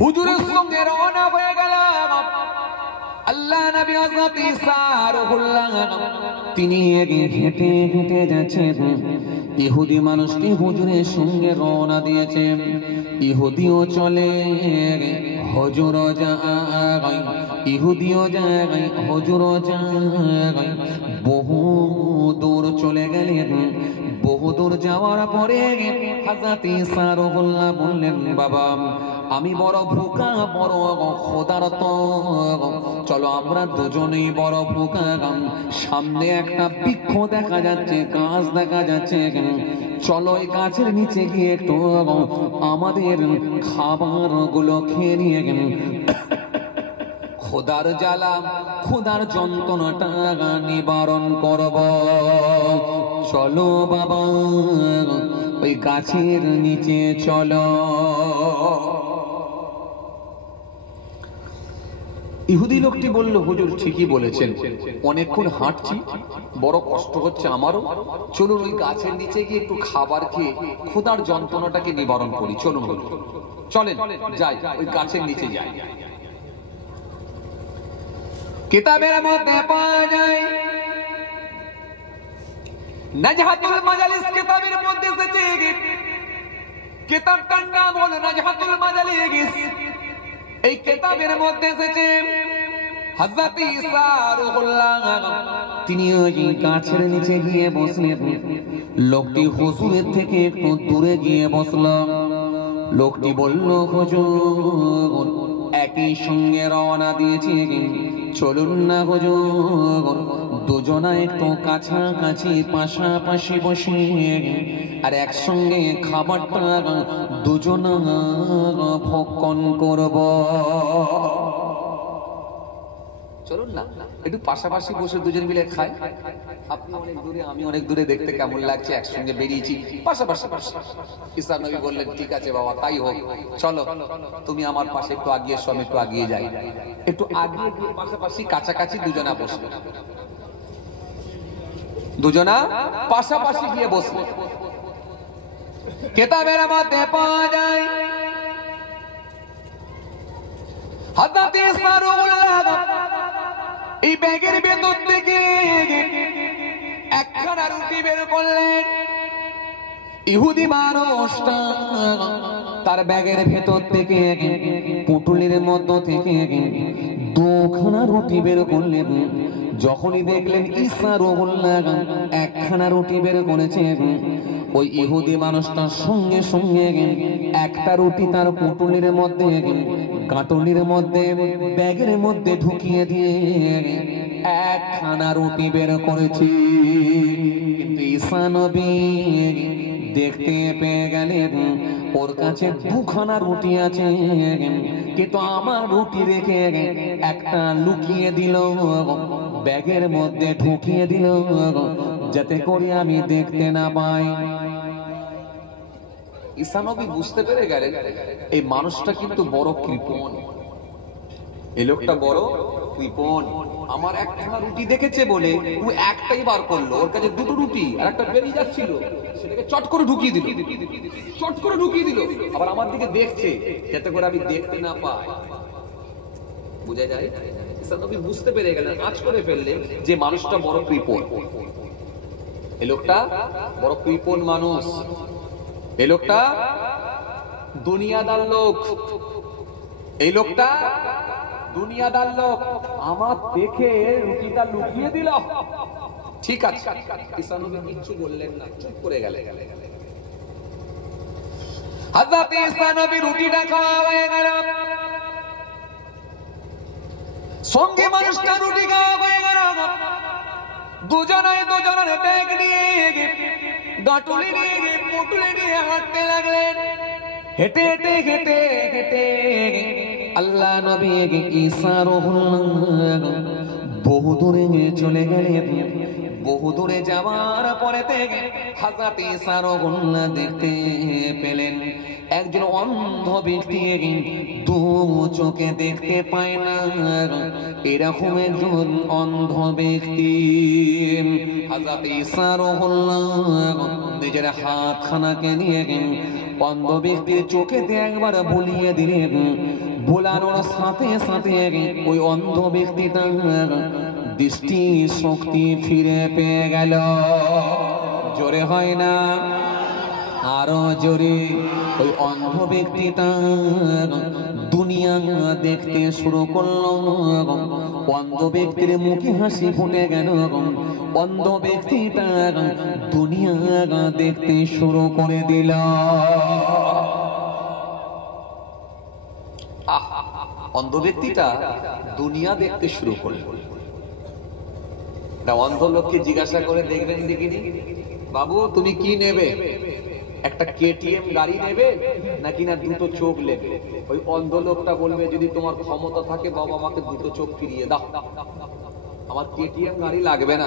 হুজুরের সঙ্গে রওনা হয়ে গেল। আল্লাহ নবী হযরত ঈসা রুহুল্লাহ তিনি হেঁটে হেঁটে যাচ্ছেন। ইহুদি মানুষটি হুজুরের সঙ্গে রওনা দিয়েছে। ইহুদিও চলে, হুজুরও যায়, ইহুদিও যায়, হুজুরও যায়। বহু চলে গেলেন। বহুদূর যাওয়ার পরে হযরত ঈসা রুহুল্লাহ বললেন, বাবা আমি বড় ভুকা, বড় ক্ষুধার্ত, চলো আমরা দুজনেই বড় ভুকা। সামনে একটা বৃক্ষ দেখা যাচ্ছে, গাছ দেখা যাচ্ছে, চলো এই গাছের নিচে গিয়ে একটু আমাদের খাবার গুলো খেয়ে নিয়ে খোদার জ্বালা, খোদার যন্ত্রণাটা নিবারণ করব। চলো বাবা ওই গাছের নিচে চলো। ইহুদি লোকটি বলল, হুজুর ঠিকই বলেছেন, অনেকক্ষণ হাঁটছি, বড় কষ্ট হচ্ছে আমারও, চলুন ওই গাছের নিচে গিয়ে একটু খাবার খেয়ে ক্ষুধার যন্ত্রণাটাকে নিবারণ করি। চলুন চলেন যাই, ওই গাছের নিচে যাই। কিতাবের মধ্যে পাওয়া যায়, নাজহাতুল মাজালিস কিতাবের মধ্যে এসেছে, কিতাবটার নাম হলো নাজহাতুল মাজালিস। এই কিতাবের মধ্যে এসেছে হযরত ঈসা রুহুল্লাহ তিনি ওই গাছের নিচে গিয়ে বসলেন। লোকটি হুজুরের থেকে একটু দূরে গিয়ে বসল। লোকটি বলল, হুজুর একই সঙ্গে রওনা দিয়েছি, চলুন না হুজুর দুজনা একটু কাছাকাছি পাশাপাশি বসে আর একসঙ্গে খাবারটা দুজনা ভক্ষণ করব। চলুন না একটু পাশাপাশি বসে দুজন মিলে খাই, আপনি অনেক দূরে আমি অনেক দূরে, দেখতে কেমন লাগছে, একসঙ্গে বেরিয়েছি পাশাপাশি। ঈসা নবী বললেন, ঠিক আছে বাবা তাই হোক, চলো তুমি আমার পাশে একটু আগিয়ে এসো, আমি একটু আগিয়ে যাই। একটু আগিয়ে গিয়ে পাশাপাশি কাছাকাছি দুজনা বসবে, দুজনা পাশাপাশি গিয়ে বসবে। কিতাবের মধ্যে পাওয়া যায় হযরত ঈসা রুহুল্লাহ এই ব্যাগের ভেতর থেকে একখানা রুটি বের করলেন। ইহুদি মানুষটা তার ব্যাগের ভেতর থেকে পুটুলির মধ্য থেকে দুখানা রুটি বের করলেন। যখনই দেখলেন ঈসা রুহুল্লাহ একখানা রুটি বের করেছেন, ওই ইহুদি মানুষটা সঙ্গে সঙ্গে একটা রুটি তার পুটুলির মধ্যে, গাঁটুলির মধ্যে, ব্যাগের মধ্যে ঢুকিয়ে দিয়ে একখানা রুটি বের করেছে। কিন্তু ঈসা নবী দেখতে পেয়ে গেলেন ওর কাছে দুখানা রুটি আছে, কিন্তু আমার রুটি রেখে একটা লুকিয়ে দিল, ব্যাগের মধ্যে ঢুকিয়ে দিল, যাতে করে আমি দেখতে না পাই। ঈসা নবী বুঝতে পেরে গেলেন এই মানুষটা কিন্তু বড় কৃপণ, এই লোকটা বড় কৃপণ। আমার একখানা রুটি দেখেছে বলে ও একটাই বার করলো, ওর কাছে দুটো রুটি আর একটা বেরিয়ে যাচ্ছিল, সেটাকে চট করে ঢুকিয়ে দিল, চট করে ঢুকিয়ে দিল, আবার আমার দিকে দেখছে যাতে করে আমি দেখতে না পাই। বুঝা যায়? ঈসা নবী বুঝতে পেরে গেলেন, আজ করে ফেললেন যে মানুষটা বড় কৃপণ, এই লোকটা বড় কৃপণ মানুষ, এই লোকটা দুনিয়াদার লোক, এই লোকটা দুনিয়াদার লোক, আমার দেখে রুটিটা লুকিয়ে দিল। ঠিক আছে, ঈসা নবী কিচ্ছু বললেন না, চুপ করে গেলেন। হযরত ঈসা নবী রুটিটা খাওয়া হয়ে গেল, সঙ্গে মানুষটা রুটি খাওয়া হয়ে গেল। দুজনায় দুজনের ব্যাগ নিয়ে, গাঁটুলি নিয়ে, পুটুলি নিয়ে হাঁটতে লাগলেন। হেঁটে হেঁটে হেঁটে হেঁটে আল্লাহ নবী ঈসা রুহুল্লাহ বহু দূরে চলে গেলেন। বহু দূরে যাওয়ার পরে থেকে হযরত ঈসা রুহুল্লাহ দেখতে পেলেন একজন অন্ধ ব্যক্তি, দু চোখে দেখতে পায় না, এরকম একজন অন্ধ ব্যক্তি। হযরত ঈসা রুহুল্লাহ নিজের হাতখানাকে নিয়ে অন্ধ ব্যক্তির চোখেতে একবার বুলিয়ে দিলেন। বোলানোর সাথে সাথে ওই অন্ধ ব্যক্তিটা দৃষ্টি শক্তি ফিরে পেয়ে গেল। জোরে হয় না? আরো জোরে। ওই অন্ধ ব্যক্তিটা দুনিয়া দেখতে শুরু করলো। অন্ধ ব্যক্তির মুখে হাসি ফুটে গেল। অন্ধ ব্যক্তিটা দুনিয়া দেখতে শুরু করে দিল। অন্ধ ব্যক্তিটা দুনিয়া দেখতে শুরু করলো। অন্ধ লোককে জিজ্ঞাসা করে দেখবেন দেখিনি, বাবু তুমি কি নেবে, একটা কেটিএম গাড়ি নেবে নাকি না দুটো চোখ নেবে? ওই অন্ধ লোকটা বলবে যদি তোমার ক্ষমতা থাকে বাবা আমাকে দুটো চোখ ফিরিয়ে দাও, আমার কেটিএম গাড়ি লাগবে না।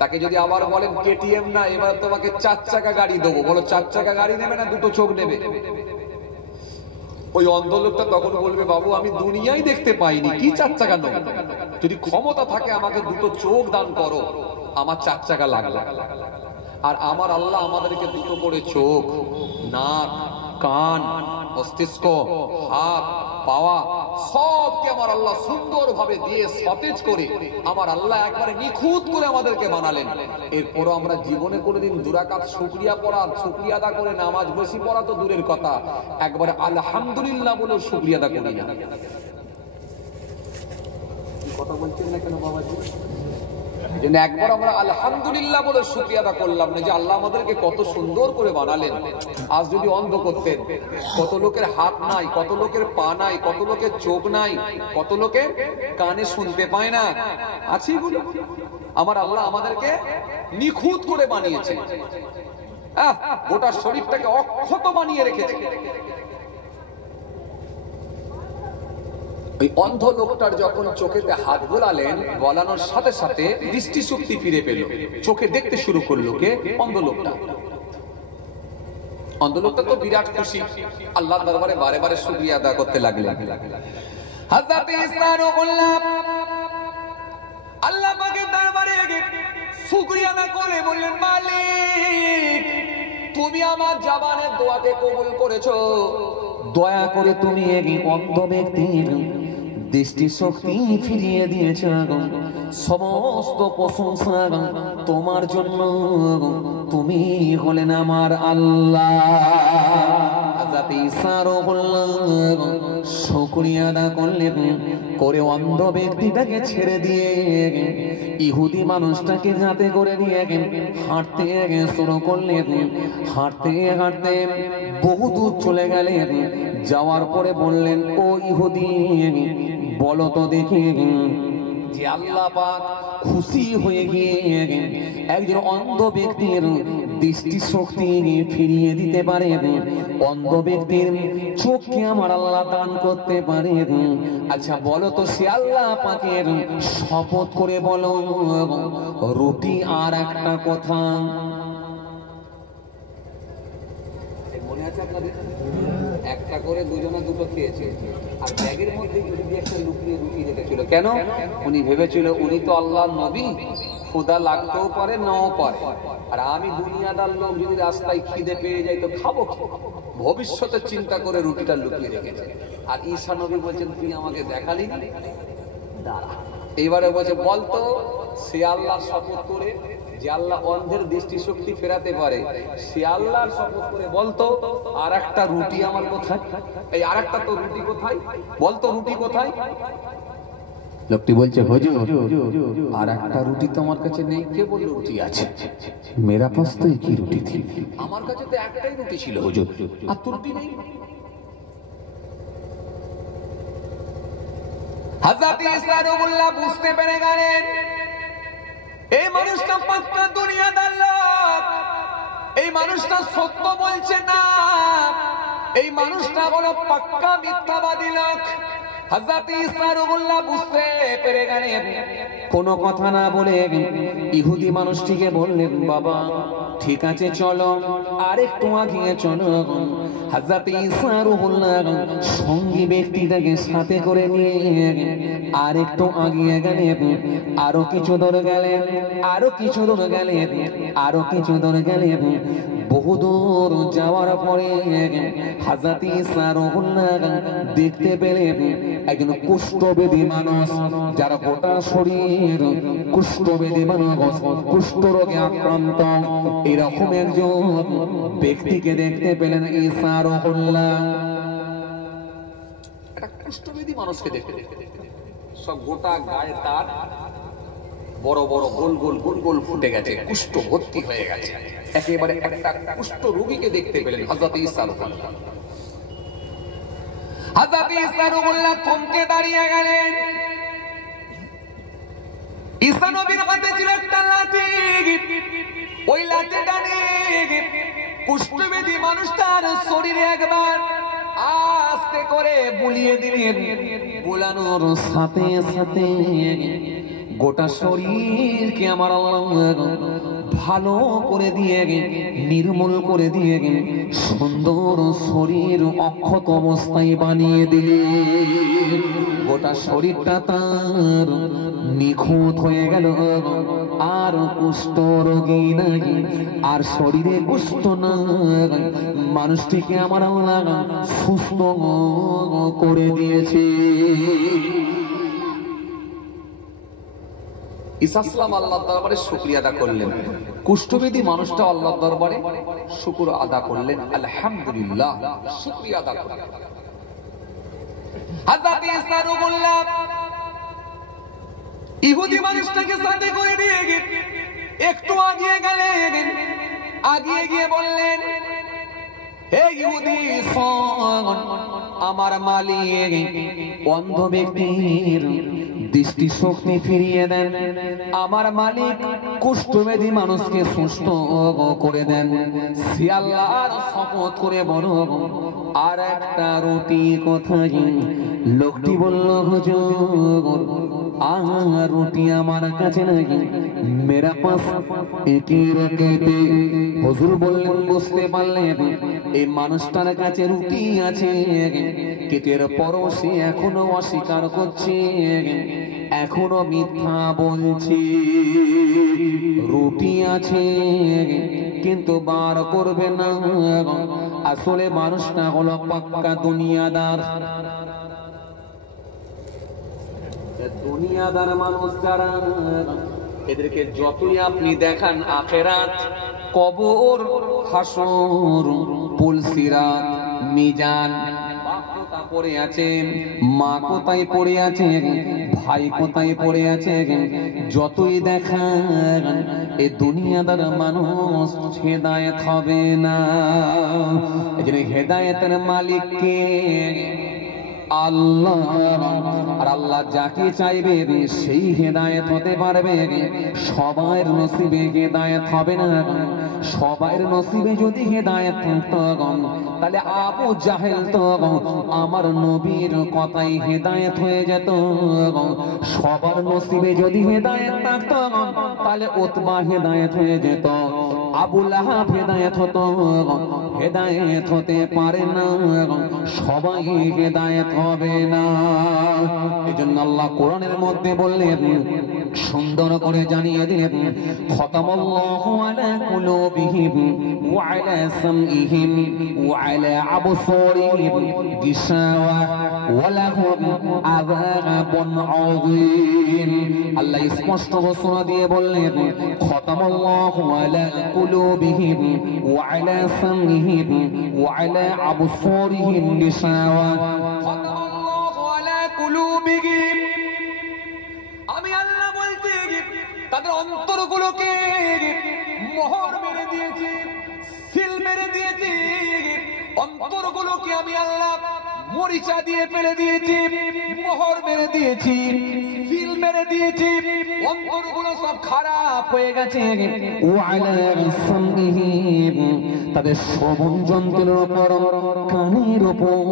তাকে যদি আবার বলেন কেটিএম না, এবার তোমাকে 4 চাকা গাড়ি দেবো, বলো 4 চাকা গাড়ি নেবে না দুটো চোখ নেবে? ওই অন্ধ লোকটা তখন বলবে বাবু আমি দুনিয়াই দেখতে পাইনি, কি 4 চাকা নেব, যদি ক্ষমতা থাকে আমাকে দুটো চোখ দান করো, আমার 4 চাকা লাগবে। আর আমার আল্লাহ আমাদেরকে দুটো করে চোখ, নাক, কান, মস্তিষ্ক, হাত, পাওয়া সবকে আমার আল্লাহ সুন্দরভাবে দিয়ে সতেজ করে আমার আল্লাহ একবারে নিখুঁত করে আমাদেরকে বানালেন। এরপরও আমরা জীবনে কোনোদিন দুরাকাত শুকরিয়া পড়া, শুকরিয়া আদা করে নামাজ বেশি পড়া তো দূরের কথা, একবারে আলহামদুলিল্লাহ বলে শুকরিয়া আদা করি না। কথা বলছেন না কেন বাবাজি? একবার আমরা আলহামদুলিল্লাহ বলে শুকরিয়া আদা করলাম না, যে আল্লাহ আমাদেরকে কত সুন্দর করে বানালেন। আজ যদি অন্ধ করতেন, কত লোকের হাত নাই, কত লোকের পা নাই, কত লোকের চোখ নাই, কত লোকের কানে শুনতে পায় না, আছে বলে আমার আল্লাহ আমাদেরকে নিখুঁত করে বানিয়েছে। গোটা শরীরটাকে অক্ষত বানিয়ে রেখেছে। ওই অন্ধ লোকটার যখন চোখেতে হাত বোলালেন, বলানোর সাথে সাথে দৃষ্টিশক্তি ফিরে পেল, চোখে দেখতে শুরু করলো। কে? অন্ধ লোকটা। অন্ধ লোকটা তো বিরাট খুশি, আল্লাহর দরবারে বারে বারে শুকরিয়া আদা করতে লাগলেন। হযরত ঈসা রুহুল্লাহ আল্লাহ পাকের দরবারে শুকরিয়া আদা করে বললেন, মালিক তুমি আমার জবানের দোয়াকে কবুল করেছো, দয়া করে তুমি এই অন্ধ ব্যক্তির দৃষ্টি শক্তি ফিরিয়ে দিয়েছ। সমস্ত প্রশংসা তোমার জন্য, তুমি হলেন আমার আল্লাহ। হযরত ঈসা রুহুল্লাহ শুকরিয়া আদা করলেন, করে অন্ধ ব্যক্তিটাকে ছেড়ে দিয়ে ইহুদি মানুষটাকে যাতে করে নিয়ে হাঁটতে শুরু করলেন। হাঁটতে হাঁটতে বহু দূর চলে গেলেন। যাওয়ার পরে বললেন, ও ইহুদি বলো তো দেখি, যে আল্লাহ পাক খুশি হয়ে গিয়ে একজন অন্ধ ব্যক্তির দৃষ্টি শক্তি ফিরিয়ে দিতে পারে, অন্ধ ব্যক্তির চোখকে আমার আল্লাহ দান করতে পারে। আচ্ছা বলো তো সে আল্লাহ পাকের শপথ করে বলো, রুটি আর একটা কথা মনে আছে আপনাদের? একটা করে দুজনে দুটো খেয়েছে, আর ব্যাগের মধ্যে যদি একটা লুকিয়ে রুটি রেখেছিল। কেন? উনি ভেবেছিল উনি তো আল্লাহর নবী, ক্ষুধা লাগতেও পারে নাও পারে, আর আমি দুনিয়াদার লোক, যদি রাস্তায় খিদে পেয়ে যাই তো খাবো কি? ভবিষ্যতের চিন্তা করে রুটিটা লুকিয়ে রেখেছে। আর ঈসা নবী বলছেন তুই আমাকে দেখালি না, দাঁড়া। এইবারে বলছে বলতো সে আল্লাহর শপথ করে, যে আল্লাহ অন্ধের দৃষ্টিশক্তি ফেরাতে পারে, সে আল্লাহর শপথ করে বলতো আর একটা রুটি আমার কোথায়? এই আর একটা তো রুটি কোথায়? বলতো রুটি কোথায়? লোকটি বলছে, হুজুর আর একটা রুটি তো আমার কাছে নেই। কে বলল রুটি আছে? মেরা পাস তো কি রুটি থি, আমার কাছে তো একটাই রুটি ছিল হুজুর, আর তো রুটি নেই। হযরত ঈসা রুহুল্লাহ বুঝতে পেরে গেলেন এই মানুষটা পাক্কা দুনিয়াদার লোক, এই মানুষটা সত্য বলছে না, এই মানুষটা বড় পাক্কা মিথ্যাবাদী লোক। হযরত ঈসা রুহুল্লাহ বুঝতে পেরে গেলেন। কোনো কথা না বলে ইহুদি মানুষটিকে বললেন, বাবা ঠিক আছে চলো আর একটু আগিয়ে চলো। হযরত ঈসা রুহুল্লাহ সঙ্গী ব্যক্তিটাকে সাথে করে নিয়ে আর একটু আগিয়ে গেলেন। আরো কিছু দূর গেলেন, আরো কিছু দূর গেলেন, আরো কিছু দূর গেলেন। বহুদূর যাওয়ার পরে হযরত ঈসা রুহুল্লাহ দেখতে পেলেন একজন কুষ্ঠবেদী মানুষ, যার গোটা শরীর কুষ্ঠবেদী মানুষ, কুষ্ঠ রোগে আক্রান্ত। এরকম একজন ব্যক্তিকে দেখতে পেলেন ঈসা রুহুল্লাহ। একটা কুষ্ঠবেদী মানুষকে দেখতে, সব গোটা গায়ে তার বড় বড় গোল গোল গোল গোল ফুটে গেছে, কুষ্ঠ ভর্তি হয়ে গেছে। একেবারে একটা কুষ্ঠ রোগীকে দেখতে পেলেন হযরত ঈসা রুহুল্লাহ। হযরত ঈসা রুহুল্লাহ থমকে দাঁড়িয়ে গেলেন। ঈসা নবীর হাতে ছিল একটা লাঠি, ওই লাঠিটা নিয়ে কুষ্ঠবেদী মানুষটার শরীরে একবার আস্তে করে বুলিয়ে দিলেন। বুলানোর সাথে সাথে গোটা শরীরকে আমার আল্লাহ ভালো করে দিয়ে নির্মূল করে দিয়ে সুন্দর শরীর অক্ষত অবস্থায় বানিয়ে দিলেন। গোটা শরীরটা তার নিখুঁত হয়ে গেল, আর কুষ্ঠ রোগী নাই, আর শরীরে কুষ্ঠ নাই। মানুষটিকে আমার আল্লাহ সুস্থ করে দিয়েছে। ঈসা সালাম আল্লাহর দরবারে শুকরিয়া আদা করলেন। কুষ্ঠবেদী মানুষটা আল্লাহর দরবারে শুকর আদা করলেন, আলহামদুলিল্লাহ, শুকরিয়া আদা করলেন। হযরত ঈসা রুহুল্লাহ ইহুদি মানুষটাকে সাথে করে দিয়ে একটু আগিয়ে গেলেন। আগিয়ে গিয়ে বললেন, হে ইহুদি শোন, আমার মালিক অন্ধ ব্যক্তির দৃষ্টি শক্তি ফিরিয়ে দেন, আমার মালিক কুষ্ঠবেদী মানুষকে সুস্থ করে দেন। সে আল্লাহর শপথ করে বলো, আর একটা রুটি কোথায়? লোকটি বলল, হুজুর আর রুটি আমার কাছে নাই, মেরা পাস এটি রেখেতে। হুজুর বললেন, বুঝতে পারলেন এই মানুষটার কাছে রুটি আছে, কেটের পরও সে এখনো অস্বীকার করছে, এখনো মিথ্যা বলছে। রুটি আছে কিন্তু বার করবে না। আসলে মানুষটা হলো পাক্কা দুনিয়াদার। দুনিয়াদার মানুষ যারা, এদেরকে যতই আপনি দেখান আখিরাত, কবর, হাসর, পুলসিরাত, মিজান, বাপ কোথায় পড়ে আছে, মা কোথায় পড়ে আছে, ভাই কোথায় পড়ে আছে, যতই দেখান এই দুনিয়াদার মানুষ হেদায়েত হবে না। এজন্য হেদায়েতের মালিককে আল্লাহ, আর আল্লাহ যাকে চাইবে সেই হেদায়েত হতে পারবে। সবার নসিবে হেদায়েত হবে না। সবার নসিবে যদি হেদায়েত থাকতো, তাহলে আবু জাহেল তো আমার নবীর কথাই হেদায়েত হয়ে যেত। সবার নসিবে যদি হেদায়েত থাকতো, তাহলে উতবা হেদায়েত হয়ে যেত, আবু লাহাব হেদায়েত হতো। হেদায়েত হতে পারে না, সবাই হেদায়েত হবে না। এজন্য আল্লাহ কোরআনের মধ্যে বললেন, সুন্দর করে জানিয়ে দিলেন, খতামাল্লাহু আলা কুলুবিহিম ওয়া আলা সামইহিম ওয়া আলা আবসারিহিম গিশাওয়া ওয়া লাহুম আযাবুন আযীম। আল্লাহ স্পষ্ট ঘোষণা দিয়ে বললেন, খতামাল্লাহু আলা কুলুবিহিম ওয়া আলা সামইহিম ওয়া আলা আবসারিহিম গিশাওয়া। খতামাল্লাহু আলা কুলুবিহিম, আমি আল্লাহ বলতে তাদের অন্তরগুলোকে মোহর মেরে দিয়েছি, সিল মেরে দিয়েছি। অন্তরগুলোকে আমি আল্লাহ মরিচা দিয়ে ফেলে দিয়েছি, মোহর মেরে দিয়েছি, সিল মেরে দিয়েছি। অন্তরগুলো সব খারাপ হয়ে গেছে। তাদের শ্রবণ যন্ত্রের উপর, কানের উপর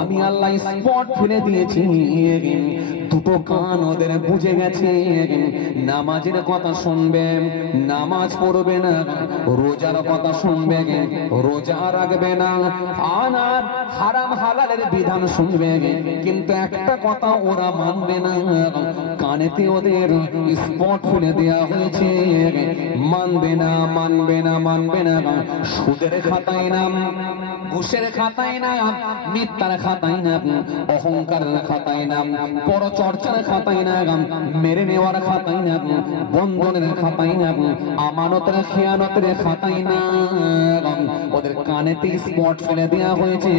আমি আল্লাহ স্পট ফেলে দিয়েছি। দুটো কান ওদের বুঝে গেছে, নামাজের কথা শুনবে, নামাজ পড়বে না, রোজার কথা শুনবে, রোজা রাখবে না, আনার হারাম হালালের বিধান শুনবে, কিন্তু একটা কথা ওরা মানবে না, কানেতে ওদের স্পট ফেলে দেয়া হয়েছে, মানবে না মানবে না মানবে না। সুদের খাতায় নাম, ঘুষের খাতায় নাম, মিথ্যার খাতায় নাম, অহংকারের খাতায় নাম, পরচর্চার খাতায় নাম, মেরে নেওয়ার খাতায় নাম, বন্ধনের খাতায় নাম, আমানতের খেয়ানতের খাতায় নাম। ওদের কানেতে স্পট ফেলে দেয়া হয়েছে,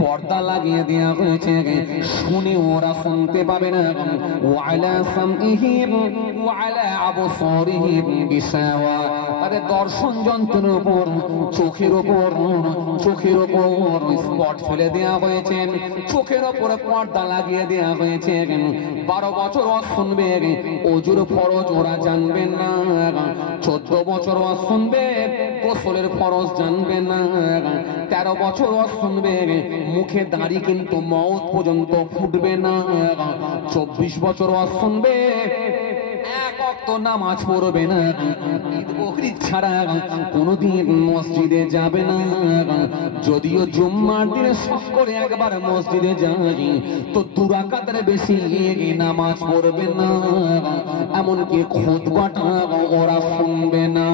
পর্দা লাগিয়ে দেয়া হয়েছে, শুনে ওরা শুনতে পাবে না। ওয়ালা সামইহিম ওয়ালা আবসারিহিম গিশাওয়া, তাদের দর্শন যন্ত্রের উপর, চোখের উপর স্পট ফেলে দেয়া হয়েছে, চোখের উপর পর্দা লাগিয়ে দেয়া হয়েছে। 12 বছর ওয়াজ শুনবে, ওজুর ফরজ ওরা জানবে না। 14 বছর ওয়াজ শুনবে, গোসলের ফরজ জানবে না। 13 বছর ওয়াজ শুনবে, মুখে দাড়ি কিন্তু মওত পর্যন্ত ফুটবে না। 24 বছর ওয়াজ শুনবে, এক ওয়াক্ত নামাজ পড়বে না। ঈদ বকরিদ ছাড়া কোনোদিন মসজিদে যাবে না। যদিও জুম্মার দিনে শখ করে একবার মসজিদে যাই, তো 2 রাকাতের বেশি নামাজ পড়বে না। এমনকি খুতবাটা ওরা শুনবে না।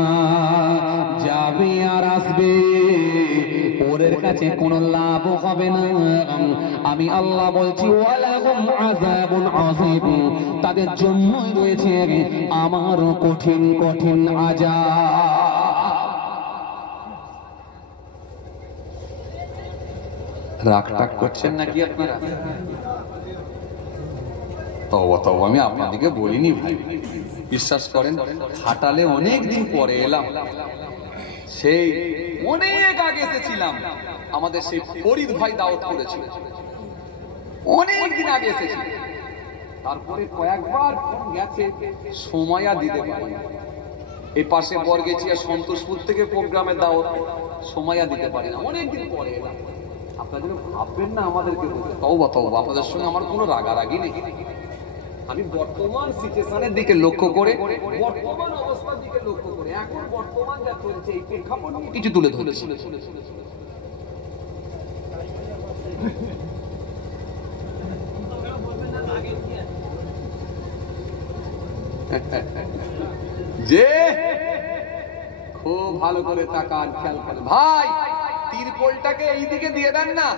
যাবে আর আসবে, ওদের কাছে কোনো লাভ হবে না। আমি আল্লাহ বলছি, ওয়ালাহুম আযাবুন আযীম, তাদের জন্যই রয়েছে আমার কঠিন কঠিন আযাব। রাগ টাগ করছেন নাকি আপনারা? তবে আমি আপনাদেরকে বলিনি ভাই, বিশ্বাস করেন, হাটালে অনেক দিন পরে এলাম। সেই অনেক আগে এসেছিলাম, আমাদের সেই ফরিদ ভাই দাওয়াত করেছিল, অনেক দিন আগে এসেছিল। তারপরে কয়েকবার ফোন গেছে, সময় আর দিতে পারি। এই পাশে বরগেছিয়া সন্তোষপুর থেকে প্রোগ্রামের দাওয়াত, সময় আর দিতে পারি না, অনেকদিন পরে এলাম। আপনাদের ভাববেন না আমাদেরকে তওবা, আপনাদের সঙ্গে আমার কোনো রাগারাগি নেই। আমি বর্তমান সিচুয়েশনের দিকে লক্ষ্য করে, বর্তমান অবস্থার দিকে লক্ষ্য করে, এখন বর্তমান যা চলছে এই প্রেক্ষাপট নিয়ে কিছু তুলে ধরেছি। যে খুব ভালো করে তাকান, খেয়াল করেন ভাই, তিরপলটাকে এইদিকে দিয়ে দেন না।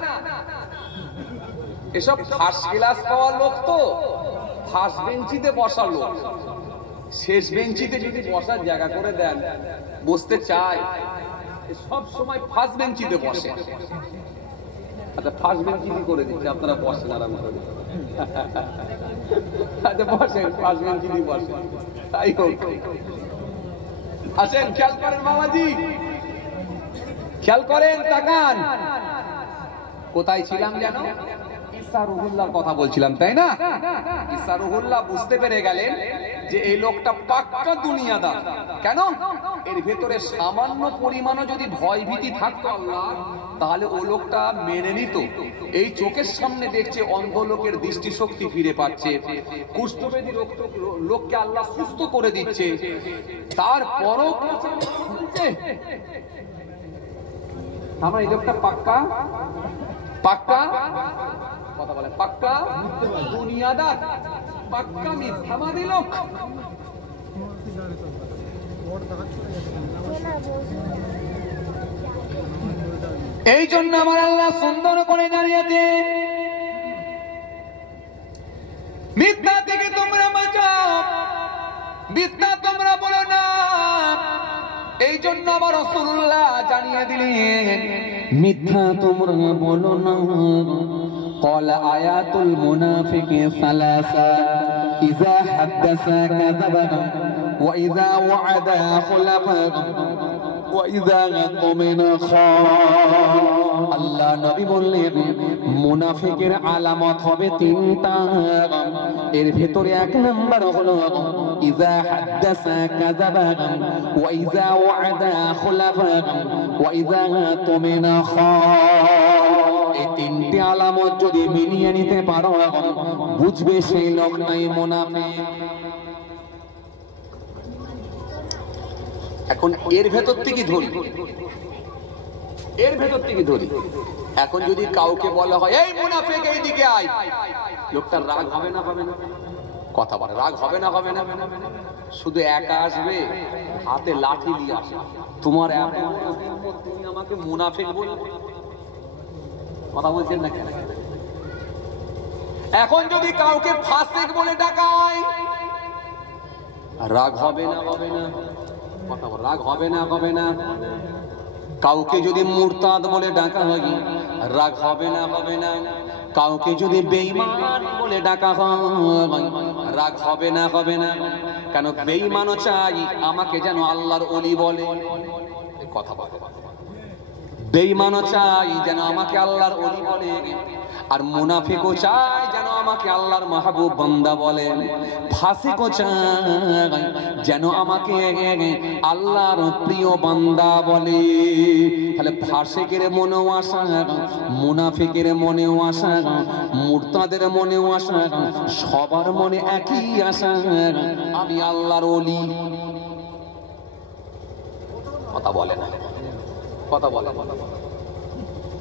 এসব ফার্স্ট ক্লাস পাওয়া লোক তো ফার্স্ট বেঞ্চিতে বসা লোক, শেষ বেঞ্চিতে যদি বসার জায়গা করে দেন, বসতে চায়, সব সময় ফার্স্ট বেঞ্চিতে বসে। আচ্ছা, ফার্স্ট বেঞ্চিতে করে দিচ্ছে, আপনারা বসেন আরাম করে। আচ্ছা বসেন, ফার্স্ট বেঞ্চিতে বসেন, তাই হোক। আসেন, খেয়াল করেন বাবাজি, খেয়াল করেন, তাকান। কোথায় ছিলাম জানো? ঈসা রুহুল্লাহর কথা বলছিলাম, তাই না? ঈসা রুহুল্লাহ বুঝতে পেরে গেলেন যে এই লোকটা পাক্কা দুনিয়াদার। কেন? এর ভেতরে সামান্য পরিমাণও যদি ভয় ভীতি থাকতো আল্লাহ, তাহলে ও লোকটা মেনে নিত। এই চোখের সামনে দেখছে অন্ধ লোকের দৃষ্টিশক্তি ফিরে পাচ্ছে, কুষ্ঠবেদী লোককে আল্লাহ সুস্থ করে দিচ্ছে, তারপরও আমরা এই লোকটা পাক্কা পাক্কা কথা বলে, পাক্কা দুনিয়াদার, পাক্কা মিথ্যাবাদী লোক। এই জন্য আমার আল্লাহ সুন্দর করে জানিয়েছে, মিথ্যা থেকে তোমরা বাঁচাও, মিথ্যা তোমরা বলো না। এই জন্য আমার রাসূলুল্লাহ জানিয়ে দিলেন, মিথ্যা তোমরা বলো না। قال آيات المنافق ثلاثة إذا حدث كذب وإذا وعد خلف وإذا اؤتمن خان। আল্লাহ নবী বললেন, মুনাফিকের আলামত হবে 3টা। এর ভেতরে 1 নাম্বার হলো ইযা হাদাসা কাযাবা ওয়া ইযা ওয়া'দা খুলাফা ওয়া ইযা তুমিনা খান। এই 3টি আলামত যদি মিলিয়ে নিতে পারো, বুঝবে সেই লোকটাই মুনাফিক। এখন এর ভেতর থেকে ধরি, এর ভেতর থেকে ধরি। এখন যদি কাউকে বলা হয়, এই মুনাফিক এইদিকে আয়, লোকটার রাগ হবে না, পাবে না? কথা বলে রাগ হবে না হবে না, শুধু একা আসবে হাতে লাঠি নিয়ে আসে, তোমার তুমি আমাকে মুনাফিক বলবে, কথা বলছেন না কেন? এখন যদি কাউকে ফাসিক বলে ডাকায় রাগ হবে না হবে না, কথা বল, রাগ হবে না হবে না? কাউকে যদি মুরতাদ বলে ডাকা হয় রাগ হবে না হবে না? কাউকে যদি বেঈমান বলে ডাকা হয় রাগ হবে না হবে না? কেন বেঈমানও চাই আমাকে যেন আল্লাহর ওলি বলে, কথা বলে, বেঈমানও চাই যেন আমাকে আল্লাহর ওলি বলে, আর মুনাফিকও চাই যেন আমাকে আল্লাহর মাহবুব বান্দা বলেন, ফাসিকও চাই যেন আমাকে আল্লাহর প্রিয় বান্দা বলে। তাহলে ফাসিকের মনেও আসা, মুনাফিকের মনেও আসা, মুরতাদের মনেও আসা, সবার মনে একই আশা, আমি আল্লাহর ওলি। কথা বলে না, কথা বলে,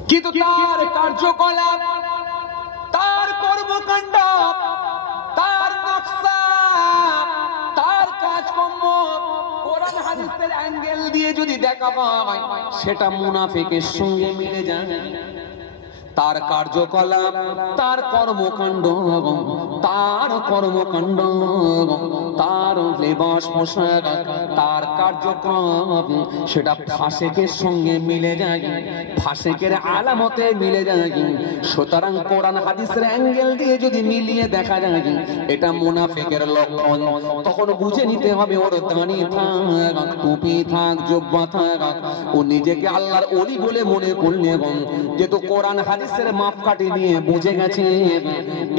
কিন্তু তার কার্যকলাপ, তার কর্মকাণ্ড, তার নকশা, তার কাজকর্ম কোরআন হাদিসের অ্যাঙ্গেল দিয়ে যদি দেখা হয় সেটা মুনাফিকের সঙ্গে মিলে যায়। তার কার্যকলাপ, তার কর্মকাণ্ড, তার কর্মকাণ্ড, তার লেবাস পোশাক, তার কার্যক্রম সেটা ফাসিকের সঙ্গে মিলে যায়, ফাসিকের আলামতে মিলে যায়। সুতরাং কোরআন হাদিসের অ্যাঙ্গেল দিয়ে যদি মিলিয়ে দেখা যায় এটা মুনাফিকের লক্ষণ, তখন বুঝে নিতে হবে ওর দাড়ি থাক, টুপি থাক, জুব্বা থাক, ও নিজেকে আল্লাহর ওলি বলে মনে করলে, যেহেতু কোরআন হাদিসের মাপকাঠি নিয়ে বুঝে গেছে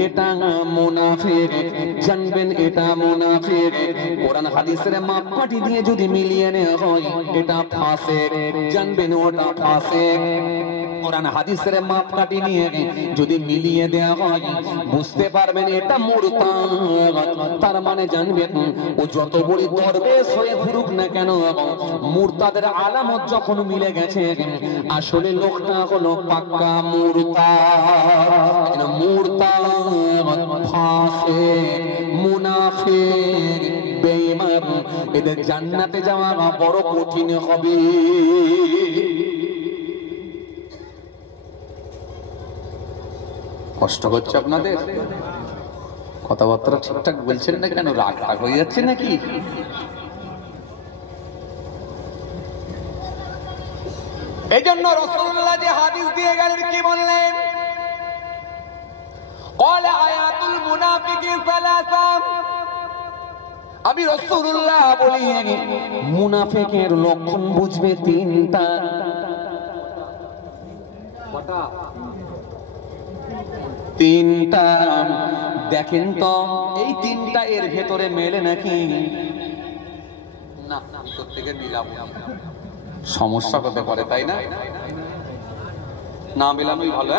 এটা মুনাফিক, জানবেন এটা মুনাফিক। কোরআন হাদিসের মাপকাঠি দিয়ে যদি মিলিয়ে নেওয়া হয় এটা ফাসিক, জানবেন ওটা ফাসিক। কোরআন হাদিসের মাপকাঠি নিয়ে যদি মিলিয়ে দেওয়া হয় বুঝতে পারবেন এটা মুরতাদ, তার মানে জানবেন ও যত বড় দরবেশ হয়ে ঘুরুক না কেন, মুরতাদের আলামত যখন মিলে গেছে আসলে লোকটা হলো পাক্কা মুরতাদ। মুরতাদ, ফাসিক, মুনাফিক, বেঈমান এদের জান্নাতে যাওয়া বড় কঠিন হবে। কষ্ট হচ্ছে আপনাদের? কথাবার্তা ঠিকঠাক বলছেন না কেন? রাগ রাগ হয়ে যাচ্ছে নাকি? এই জন্য রাসূলুল্লাহ যে হাদিস দিয়ে গেলেন কি বললেন? ক্বালা আয়াতুল মুনাফিকি সালাসা, আমি রাসূলুল্লাহ বলি মুনাফিকের লক্ষণ বুঝবে তিনটা। কটা? তিনটা। দেখেন তো এই তিনটা এর ভেতরে মেলে নাকি না? ভিতর থেকে মিলাবো, সমস্যা হতে পারে, তাই না? না মেলানোই ভালো।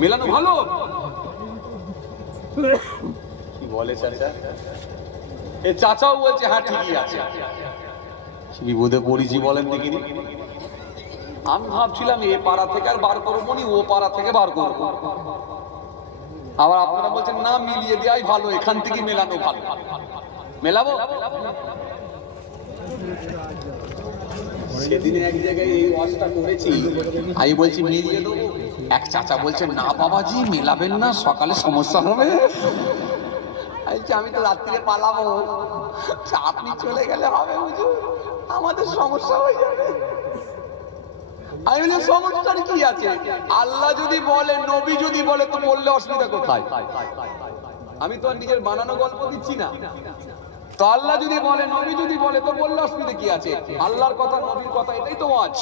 মেলানো ভালো কি বলে চাচা? এ চাচাও বলছে হ্যাঁ ঠিকই আছে। বিপদে পড়েছি বলেন দেখিনি। আমি ভাবছিলাম এ পাড়া থেকে আর বার করবো নি, ও পাড়া থেকে বার করবো। আবার আপনারা বলছেন না মিলিয়ে দেওয়াই ভালো, এখান থেকে মেলানো ভালো। মেলাবো? সেদিনে এক জায়গায় এই ওয়াজটা করেছি, আমি বলছি মিলিয়ে দেবো, এক চাচা বলছে না বাবাজি মেলাবেন না, সকালে সমস্যা হবে। আমি তো রাত্রিরে পালাবো, আপনি চলে গেলে হবে হুজুর, আমাদের সমস্যা হয়ে যাবে। আমি বলি সমস্যার কি আছে? আল্লাহ যদি বলে, নবী যদি বলে, তো বললে অসুবিধা কোথায়? আমি তো আর নিজের বানানো গল্প দিচ্ছি না। তো আল্লাহ যদি বলে, নবী যদি বলে, তো বললে অসুবিধা কি আছে? আল্লাহর কথা, নবীর কথা, এটাই তো ওয়াজ।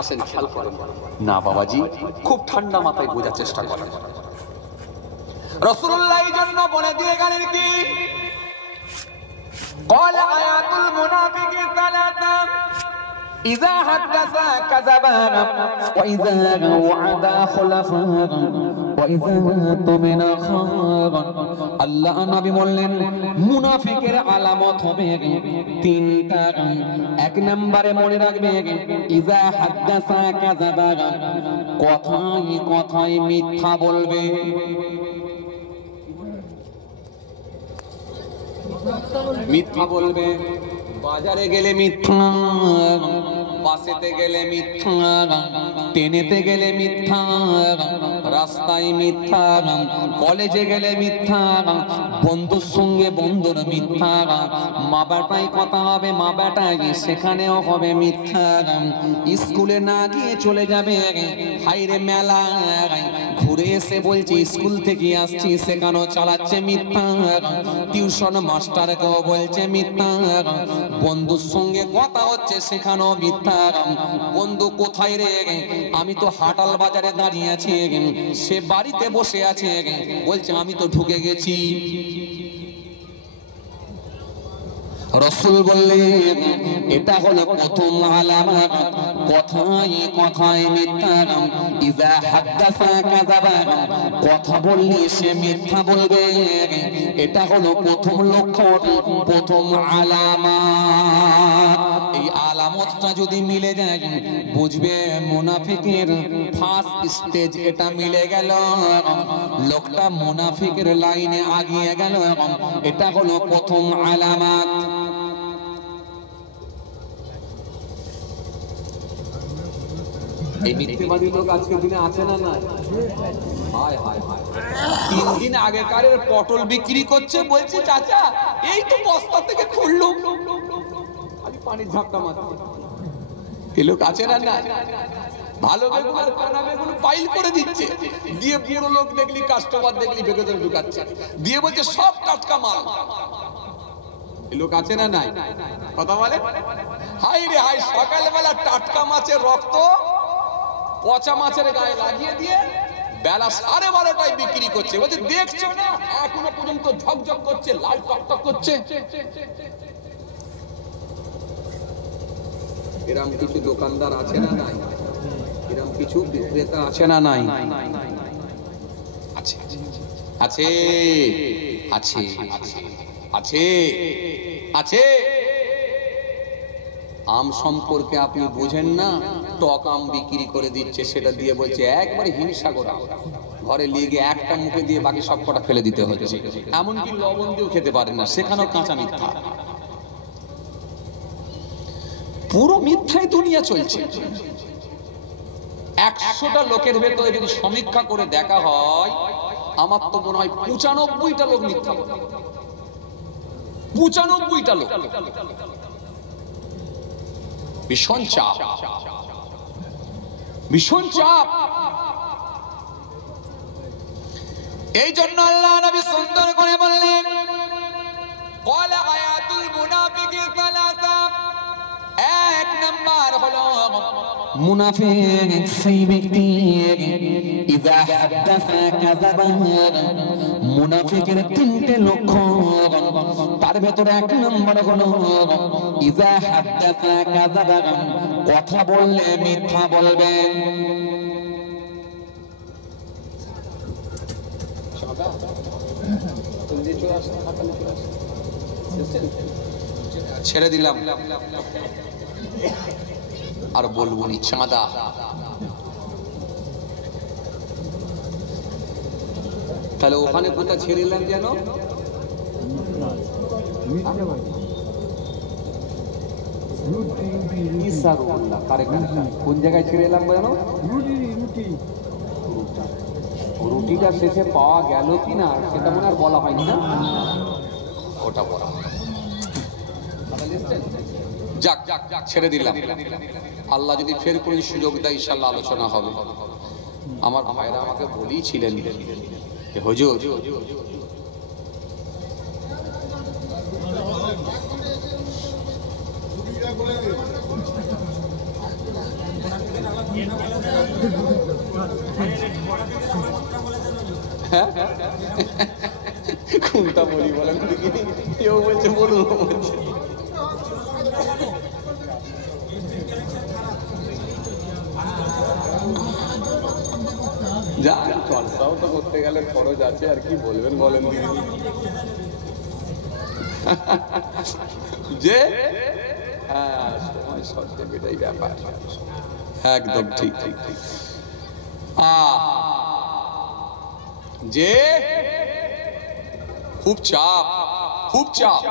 আসেন খেয়াল করেন না বাবাজি, খুব ঠান্ডা মাথায় বোঝার চেষ্টা করেন। রাসূলুল্লাহ এই জন্য বলে দিয়ে গেলেন কি? قال آيات المنافق ثلاثة إذا حدث كذب وإذا وعد خلف وإذا اؤتمن خان। আল্লাহ নবী বললেন মুনাফিকের আলামত হবে তিনটা। এক নম্বরে মনে রাখবে ইযা হাদাসা কাযাবা, কথায় কথায় মিথ্যা বলবে। মিথ্যা বলবে, বাজারে গেলে মিথ্যা, বাসেতে গেলে মিথ্যা, ট্রেনেতে গেলে মিথ্যা, রাস্তায় মিথ্যা, কলেজে গেলে মিথ্যা, বন্ধুর সঙ্গে বন্ধুর মিথ্যা, মা বেটায় কথা হবে মা বেটায় সেখানেও হবে মিথ্যা, স্কুলে না গিয়ে চলে যাবে হাইরে মেলা, ঘুরে এসে বলছে স্কুল থেকে আসছি সেখানেও চালাচ্ছে মিথ্যা, টিউশন মাস্টারকেও বলছে মিথ্যা, বন্ধুর সঙ্গে কথা হচ্ছে সেখানেও মিথ্যা, বন্ধু কোথায় রে, আমি তো হাটাল বাজারে দাঁড়িয়ে আছি, সে বাড়িতে বসে আছে বলছে আমি তো ঢুকে গেছি। রাসূল বললেন এটা হলো প্রথম আলামত, কথায় কথায় মিথ্যা, ইযা হাদাসা কাযাবা, কথা বললে সে মিথ্যা বলবে, এটা হলো প্রথম লক্ষণ, প্রথম আলামত। এই আলামতটা যদি মিলে যায় বুঝবে মুনাফিকের ফার্স্ট স্টেজ এটা মিলে গেল, লোকটা মুনাফিকের লাইনে আগিয়ে গেল, এটা হলো প্রথম আলামত। এই মিথ্যেবাদী লোক আজকের দিনে আছে না না? হায় হায় হায়, 3 দিন আগেকারের পটল বিক্রি করছে, বলছে চাচা এই তো বস্তা থেকে খুললুম, আমি পানির ঝাপটা মারছি। এই লোক আছে না না? ভালো বেগুন আর কানা বেগুন পাইল করে দিচ্ছে, দিয়ে বুড়ো লোক দেখলি কাস্টমার দেখলি ভেতরে ঢুকাচ্ছে, দিয়ে বলছে সব টাটকা মাল। এই লোক আছে না নাই? কথা বলে হাই রে হাই, সকালবেলা টাটকা মাছের রক্ত পচা মাছের গায়ে লাগিয়ে দিয়ে বেলা 12:30টায় বিক্রি করছে, বলছে দেখছো না এখনো পর্যন্ত ঝকঝক করছে, লাল টকটক করছে। এরকম কিছু দোকানদার আছে না নাই? এরকম কিছু বিক্রেতা আছে না নাই? আছে আছে আছে আছে আছে। আম সম্পর্কে আপনি বুঝেন না, টক আম বিক্রি করে দিচ্ছে, সেটা দিয়ে বলছে একবারে হিংসা করা, ঘরে লিগে একটা মুখে দিয়ে বাকি সব কটা ফেলে দিতে হচ্ছে, এমনকি লবণ দিয়েও খেতে পারেন না, সেখানেও কাঁচা মিথ্যা। পুরো মিথ্যায় দুনিয়া চলছে। 100টা লোকের ভেতরে যদি সমীক্ষা করে দেখা হয়, আমার তো মনে হয় 95টা লোক মিথ্যা বলে। 95টা লোক। ভীষণ চাপ, ভীষণ চাপ। এই জন্য আল্লাহ নবী সুন্দর করে বললেন, ক্বালা আয়াতুল মুনাফিকি সালাসা, এক নাম্বার হলো মুনাফিক সেই ব্যক্তি ইযা হাদাসা কাযাবা, মুনাফিকের 3টে লক্ষণ, তার ভেতরে 1 নম্বর হলো ইযা হাদাসা কাযাবা, কথা বললে মিথ্যা বলবে। ছেড়ে দিলাম আর বলবো নি চাঁদা। তাহলে ওখানে কোথায় ছেড়ে দিলাম যেন? কোন জায়গায় ছেড়ে এলাম যেন? রুটিটা শেষে পাওয়া গেল কিনা সেটা মনে আর বলা হয়নি না, ওটা বলা। যাক যাক ছেড়ে দিলাম, আল্লাহ যদি ফের কোন সুযোগ দেয় ইনশাআল্লাহ আলোচনা হবে। আমার ভাইরা আমাকে বলেইছিলেন যে হুজুর কোনটা বলি বলেন, কেউ বলছে বলুন, বলছে যা চর্চাও তো করতে গেলে খরচ আছে, আর কি বলবেন বলেন দিদি। যে হ্যাঁ সময় সত্যি এটাই ব্যাপার, একদম ঠিক ঠিক ঠিক। যে খুব চাপ, খুব চাপ।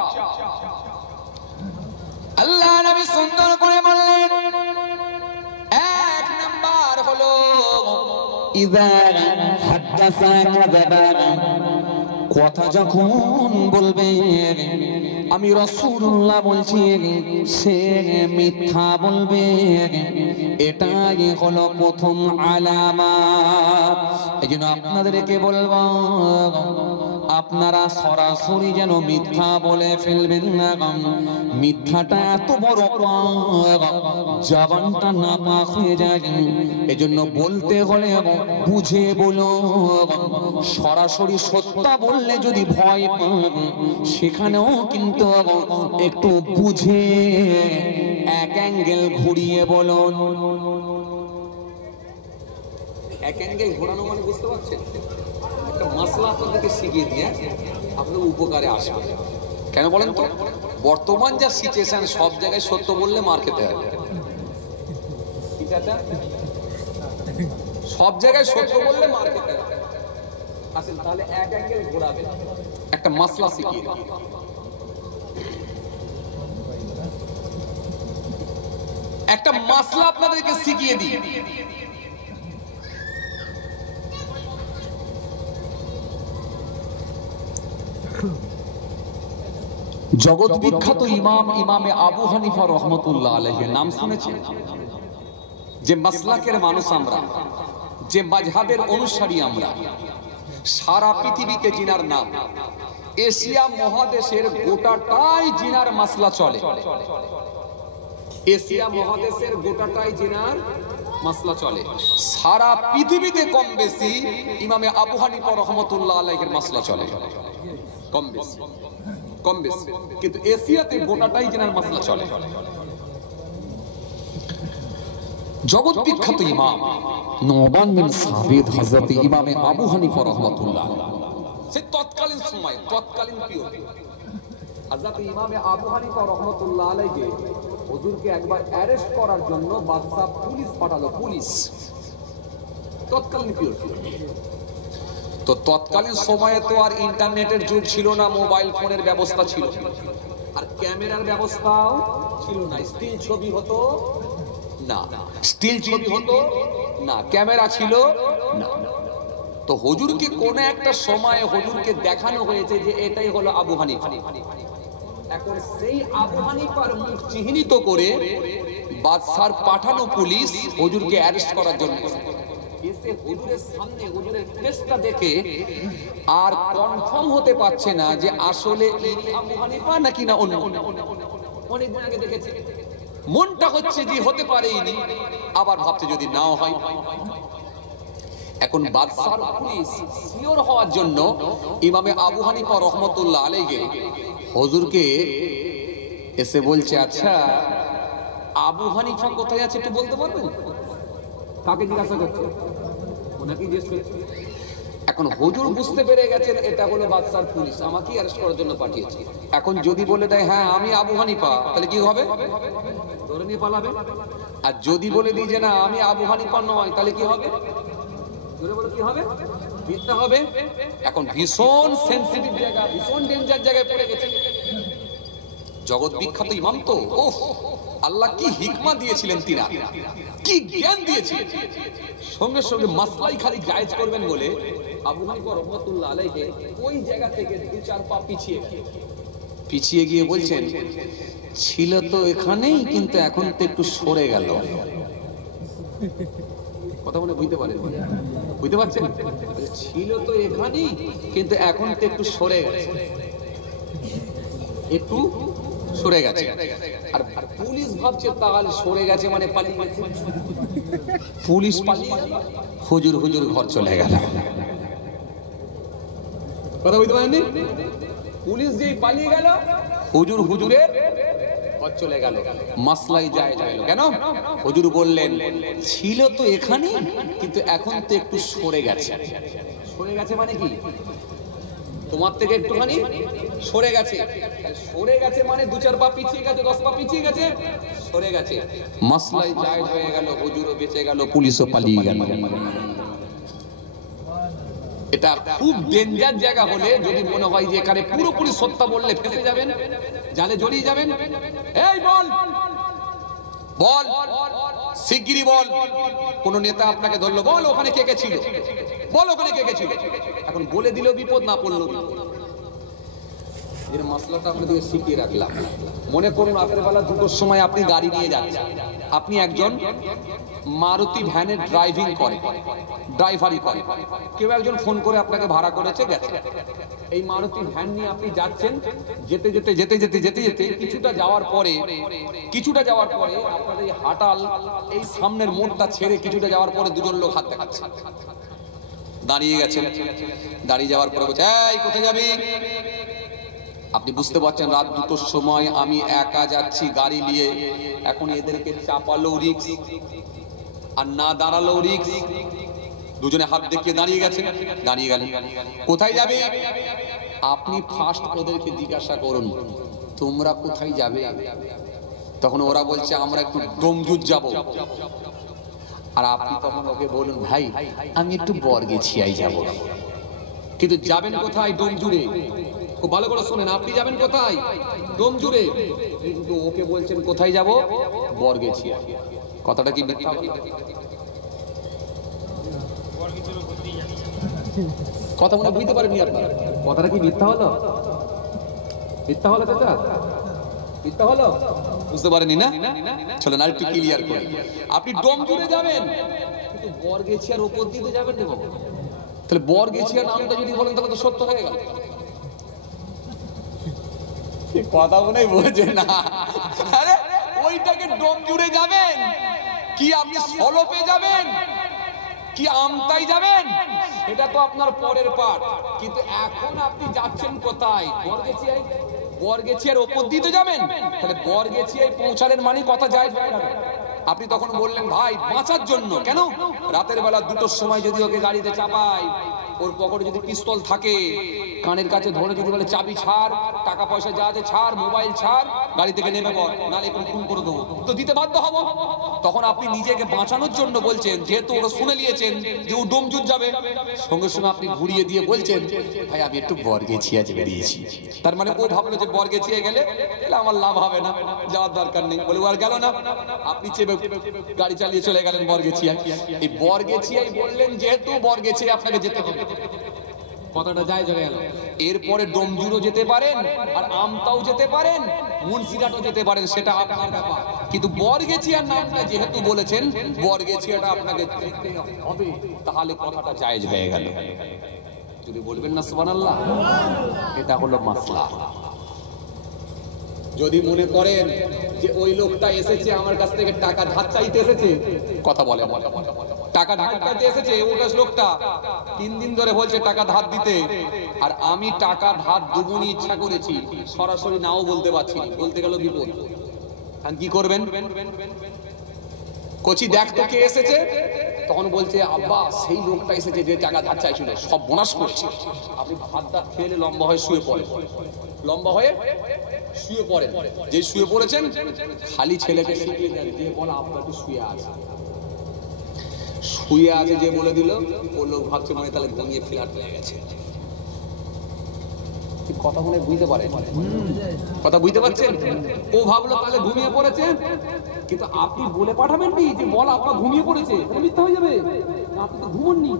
আল্লাহ নবী সুন্দর করে বললেন, এক নাম্বার হলো ইযা হাদাসা কাযাবা, কথা যখন বলবে আমি রাসূলুল্লাহ বলছি সে মিথ্যা বলবে, এটাই হলো প্রথম আলামত। এইজন্য আপনাদেরকে বলবো আপনারা সরাসরি যেন মিথ্যা বলে ফেলবেন না। মিথ্যাটা এত বড় জবানটা নাপাক হয়ে যায়। এজন্য বলতে হলে বুঝে বলো। সরাসরি সত্য বললে যদি ভয় পান, সেখানেও কিন্তু একটু বুঝে এক অ্যাঙ্গেল ঘুরিয়ে বলুন। এক অ্যাঙ্গেল ঘোরানো মানে বুঝতে পারছেন? একটা মাসলা আপনাদেরকে শিখিয়ে দিয়ে আপনার উপকারে আসবে। কেন বলেন তো? বর্তমান যা সিচুয়েশন, সব জায়গায় সত্য বললে মার খেতে হবে। ঠিক আছে, সব জায়গায় সত্য বললে মার খেতে হবে। আসেন তাহলে এক অ্যাঙ্গেল ঘোরাবে, একটা মাসলা শিখিয়ে দিই। একটা মাসলা আপনাদেরকে শিখিয়ে দিই। জগৎ বিখ্যাত ইমামে আবু হানিফা রহমতুল্লাহ আলাইহির নাম শুনেছেন? যে মাসলাকের মানুষ আমরা, যে মাযহাবের অনুসারী আমরা, সারা পৃথিবীতে জিনার নাম, এশিয়া মহাদেশের গোটাটাই জিনার মাসলা চলে। এশিয়া মহাদেশের গোটাটাই জিনার মাসলা চলে। সারা পৃথিবীতে কম বেশি ইমামে আবু হানিফা রহমতুল্লাহ আলাইহির মাসলা চলে, কম বেশি কম বেশি। কিন্তু এশিয়াতে গোটাটাই জিনার মাসলা চলে। জগৎ বিখ্যাত ইমাম নোমান বিন সাবিত হযরত ইমামে আবু হানিফা রাহমাতুল্লাহ, সে তৎকালীন সময়, তৎকালীন পিরিয়ড, হযরত ইমামে আবু হানিফা রহমতুল্লাহ আলাইহি হুজুরকে একবার অ্যারেস্ট করার জন্য বাদশা পুলিশ পাঠালো। পুলিশ তৎকালীন পিরিয়ড। তো তৎকালীন সময়ে তো আর ইন্টারনেটের যুগ ছিল না, মোবাইল ফোনের ব্যবস্থা ছিল, আর ক্যামেরার ব্যবস্থাও ছিল না। স্টিল ছবি হতো না, স্টিল ছবি হতো না, ক্যামেরা ছিল না। তো হুজুরকে কোন একটা সময়ে হুজুরকে দেখানো হয়েছে যে এটাই হলো আবু হানিফা। এখন সেই আবু হানিফার মুখ চিহ্নিত করে বাদশার পাঠানো পুলিশ হুজুরকে অ্যারেস্ট করার জন্য এসে হুজুরের সামনে হুজুরের ফেসটা দেখে আর কনফার্ম হতে পারছে না যে আসলে ইনি আবু হানিফা নাকি না অন্য। অনেকদিন আগে দেখেছে, মনটা হচ্ছে যে হতে পারে ইনি, আবার ভাবছে যদি নাও হয়। এখন বাদশার পুলিশ সিওর হওয়ার জন্য ইমামে আবু হানিফা রহমতুল্লাহ আলাইহি হুজুরকে এসে বলছে, আচ্ছা আবু হানিফা কোথায় আছে একটু বলতে পারবেন? কাকে জিজ্ঞাসা করছে? ওনাকে জিজ্ঞেস করছে। এখন হুজুর বুঝতে পেরে গেছেন এটা হলো বাদশার পুলিশ, আমাকে অ্যারেস্ট করার জন্য পাঠিয়েছে। এখন যদি বলে দেয় হ্যাঁ আমি আবু হানিফা, তাহলে কি হবে? ধরে নিয়ে পালাবে। আর যদি বলে দিই যে না আমি আবু হানিফা নয়, তাহলে কি হবে? ধরে বলে কি হবে? মিথ্যা হবে। এখন ভীষণ সেনসিটিভ জায়গা, ভীষণ ডেঞ্জার জায়গায় পড়ে গেছে। জগৎ বিখ্যাত ইমাম তো, ওহ আল্লাহ কি হিকমা দিয়েছিলেন, তিনা কি জ্ঞান দিয়েছিলেন। সঙ্গে সঙ্গে মাসলাই খালি জায়েজ করবেন বলে আবু হানিফা রহমাতুল্লাহ আলাইহি ওই জায়গা থেকে 2-4 পা পিছিয়ে গিয়ে বলছেন, ছিল তো এখানেই কিন্তু এখন তো একটু সরে গেল। কথা বলে বুঝতে পারেন? বুঝতে পারছেন? ছিল তো এখানেই কিন্তু এখন তো একটু সরে গেছে, একটু সরে গেছে। আর পুলিশ ভাবছে তাহলে সরে গেছে মানে পালিয়ে গেছে। পুলিশ পালিয়ে হুজুর ঘর চলে গেল। কথা বুঝতে পারেননি? পুলিশ যেই পালিয়ে গেল, হুজুরের ঘর চলে গেল। মাসলাই যায় কেন? হুজুর বললেন ছিল তো এখানে কিন্তু এখন তো একটু সরে গেছে। সরে গেছে মানে কি? তোমার থেকে একটুখানি সরে গেছে। সরে গেছে মানে 2-4 পা পিছিয়ে গেছে, 10 পা পিছিয়ে গেছে, সরে গেছে। মাসলাই জায়েজ হয়ে গেল, হুজুরও বেঁচে গেল, পুলিশও পালিয়ে গেল। এটা খুব ডেঞ্জার জায়গা হলে যদি মনে হয় যে এখানে পুরোপুরি সত্য বললে ফেসে যাবেন, জালে জড়িয়ে যাবেন, এই বল বল শিগগিরই বল। কোন নেতা আপনাকে ধরলো, বল ওখানে কে কে ছিল, বল ওখানে কে কে ছিল। এখন বলে দিলেও বিপদ, না পড়লেও বিপদ। এর মশলাটা আপনাদের শিখিয়ে রাখলাম। মনে করুন রাতের বেলা 2টোর সময় আপনি গাড়ি নিয়ে যাচ্ছেন, আপনি একজন মারুতি ভ্যানের ড্রাইভিং করে, ড্রাইভারি করে, কেউ একজন ফোন করে আপনাকে ভাড়া করেছে, গেছে। এই মারুতি ভ্যান নিয়ে আপনি যাচ্ছেন, যেতে যেতে যেতে যেতে যেতে যেতে কিছুটা যাওয়ার পরে আপনার এই হাটাল এই সামনের মোড়টা ছেড়ে কিছুটা যাওয়ার পরে দুজন লোক হাত দেখাচ্ছে, দাঁড়িয়ে গেছেন। দাঁড়িয়ে যাওয়ার পরে বলছে, এই কোথায় যাবি? আপনি বুঝতে পারছেন রাত 2টোর সময় আমি একা যাচ্ছি গাড়ি নিয়ে, এখন এদেরকে চাপালো রিস্ক আর না দাঁড়ালো রিস্ক। দুজনে হাত দেখিয়ে দাঁড়িয়ে গেছে, দাঁড়িয়ে গেলেন। কোথায় যাবে? আপনি ফার্স্ট ওদেরকে জিজ্ঞাসা করুন, তোমরা কোথায় যাবে? তখন ওরা বলছে আমরা একটু ডোমজুর যাব। আর আপনি তখন ওকে বলুন, ভাই আমি একটু বর্গেছিয়ায় যাব। কিন্তু যাবেন কোথায়? ডোমজুরে। খুব ভালো করে শোনেন, আপনি যাবেন কোথায়? ডোমজুরে। কিন্তু ওকে বলছেন কোথায় যাব? বর্গেছিয়া। কথাটা কি মিথ্যা হলো? কথা মনে বুঝতে পারেননি আপনারা? কথাটা কি মিথ্যা হলো? মিথ্যা হলো চাচা? মিথ্যা হলো? বুঝতে পারেননি না? চলেন আর একটু ক্লিয়ার করি। আপনি ডোমজুরে যাবেন, কিন্তু বর্গেছিয়ার উপর দিয়ে যাবেন না বাবা। তাহলে বর্গেছিয়া নামটা যদি বলেন তাহলে তো সত্য হয়ে গেল। কথা মনে বোঝে না। আরে ওইটাকে ডোমজুরে যাবেন কি আপনি সলপে যাবেন কি আমতাই যাবেন, এটা তো আপনার পরের পাঠ। কিন্তু এখন আপনি যাচ্ছেন কোথায়? বর্গেছিয়ায়। বর্গেছিয়ার ওপর দিয়ে তো যাবেন, তাহলে বর্গেছিয়ায় পৌঁছালেন মানে কথা যায়। আপনি তখন বললেন ভাই বাঁচার জন্য। কেন? রাতের বেলা 2টোর সময় যদি ওকে গাড়িতে চাপাই, ওর পকেটে যদি পিস্তল থাকে, কানের কাছে ধরে যদি বলে চাবি ছাড়, টাকা পয়সা যা আছে ছাড়, মোবাইল ছাড়, গাড়ি থেকে নেমে পড়, নাহলে এখন খুন করে দেবো, তো দিতে বাধ্য হব। তখন আপনি নিজেকে বাঁচানোর জন্য বলছেন, যেহেতু ওরা শুনে নিয়েছেন যে ও ডোমজুর যাবে, সঙ্গে সঙ্গে আপনি ঘুরিয়ে দিয়ে বলছেন ভাই আমি একটু বর্গেছিয়া বেরিয়েছি। তার মানে ও ভাবলো যে বর্গেছিয়া গেলে আমার লাভ হবে না, যাওয়ার দরকার নেই, বলে ও আর গেল না। আপনি চেপে গাড়ি চালিয়ে চলে গেলেন বর্গেছিয়ায়। এই বর্গেছিয়ায় বললেন যেহেতু বর্গেছিয়া আপনাকে যেতে হবে, কথাটা যায় জড়ে গেল। এরপরে ডোমজুরও যেতে পারেন, আর আমতাও যেতে পারেন, মুন্সিরাটও যেতে পারেন, সেটা আপনার ব্যাপার। কিন্তু বর্গেছিয়ার নামটা যেহেতু বলেছেন, বর্গেছিয়াটা আপনাকে যেতে হবে, তাহলে কথাটা জায়েজ হয়ে গেল। যদি বলবেন না সুবহানাল্লাহ, এটা হলো মাসলা। যদি মনে করেন যে ওই লোকটা এসেছে আমার কাছ থেকে টাকা ধার চাইতে এসেছে, কথা বলে টাকা ধার চাইতে এসেছে, ওই লোকটা 3 দিন ধরে বলছে টাকা ধার দিতে, আর আমি টাকা ধার দুগুনি ইচ্ছা করেছি, সরাসরি নাও বলতে পারছি, বলতে গেল বিপদ। আর কি করবেন? কোচি দেখ তো কে এসেছে, তখন বলছে আব্বা সেই লোকটা এসেছে যে টাকা ধার চাইছিল, সব বোনাস করছে। আপনি ভাত দাঁত খেলে লম্বা হয়ে শুয়ে পড়ে, লম্বা হয়ে শুয়ে পড়েন। যে শুয়ে পড়েছেন খালি ছেলেকে শিখিয়ে দেন যে বল আব্বা একটু শুয়ে আছে, শুয়ে আছে যে বলে দিল, ও লোক ভাবছে মানে তাহলে ঘুমিয়ে ফ্ল্যাট হয়ে গেছে। কথা মনে বুঝতে পারেন? কথা বুঝতে পারছেন? ও ভাবলো তাহলে ঘুমিয়ে পড়েছে, কিন্তু আপনি বলে পাঠাবেন কি যে বল আব্বা ঘুমিয়ে পড়েছে, মিথ্যা হয়ে যাবে, আপনি তো ঘুমোননি।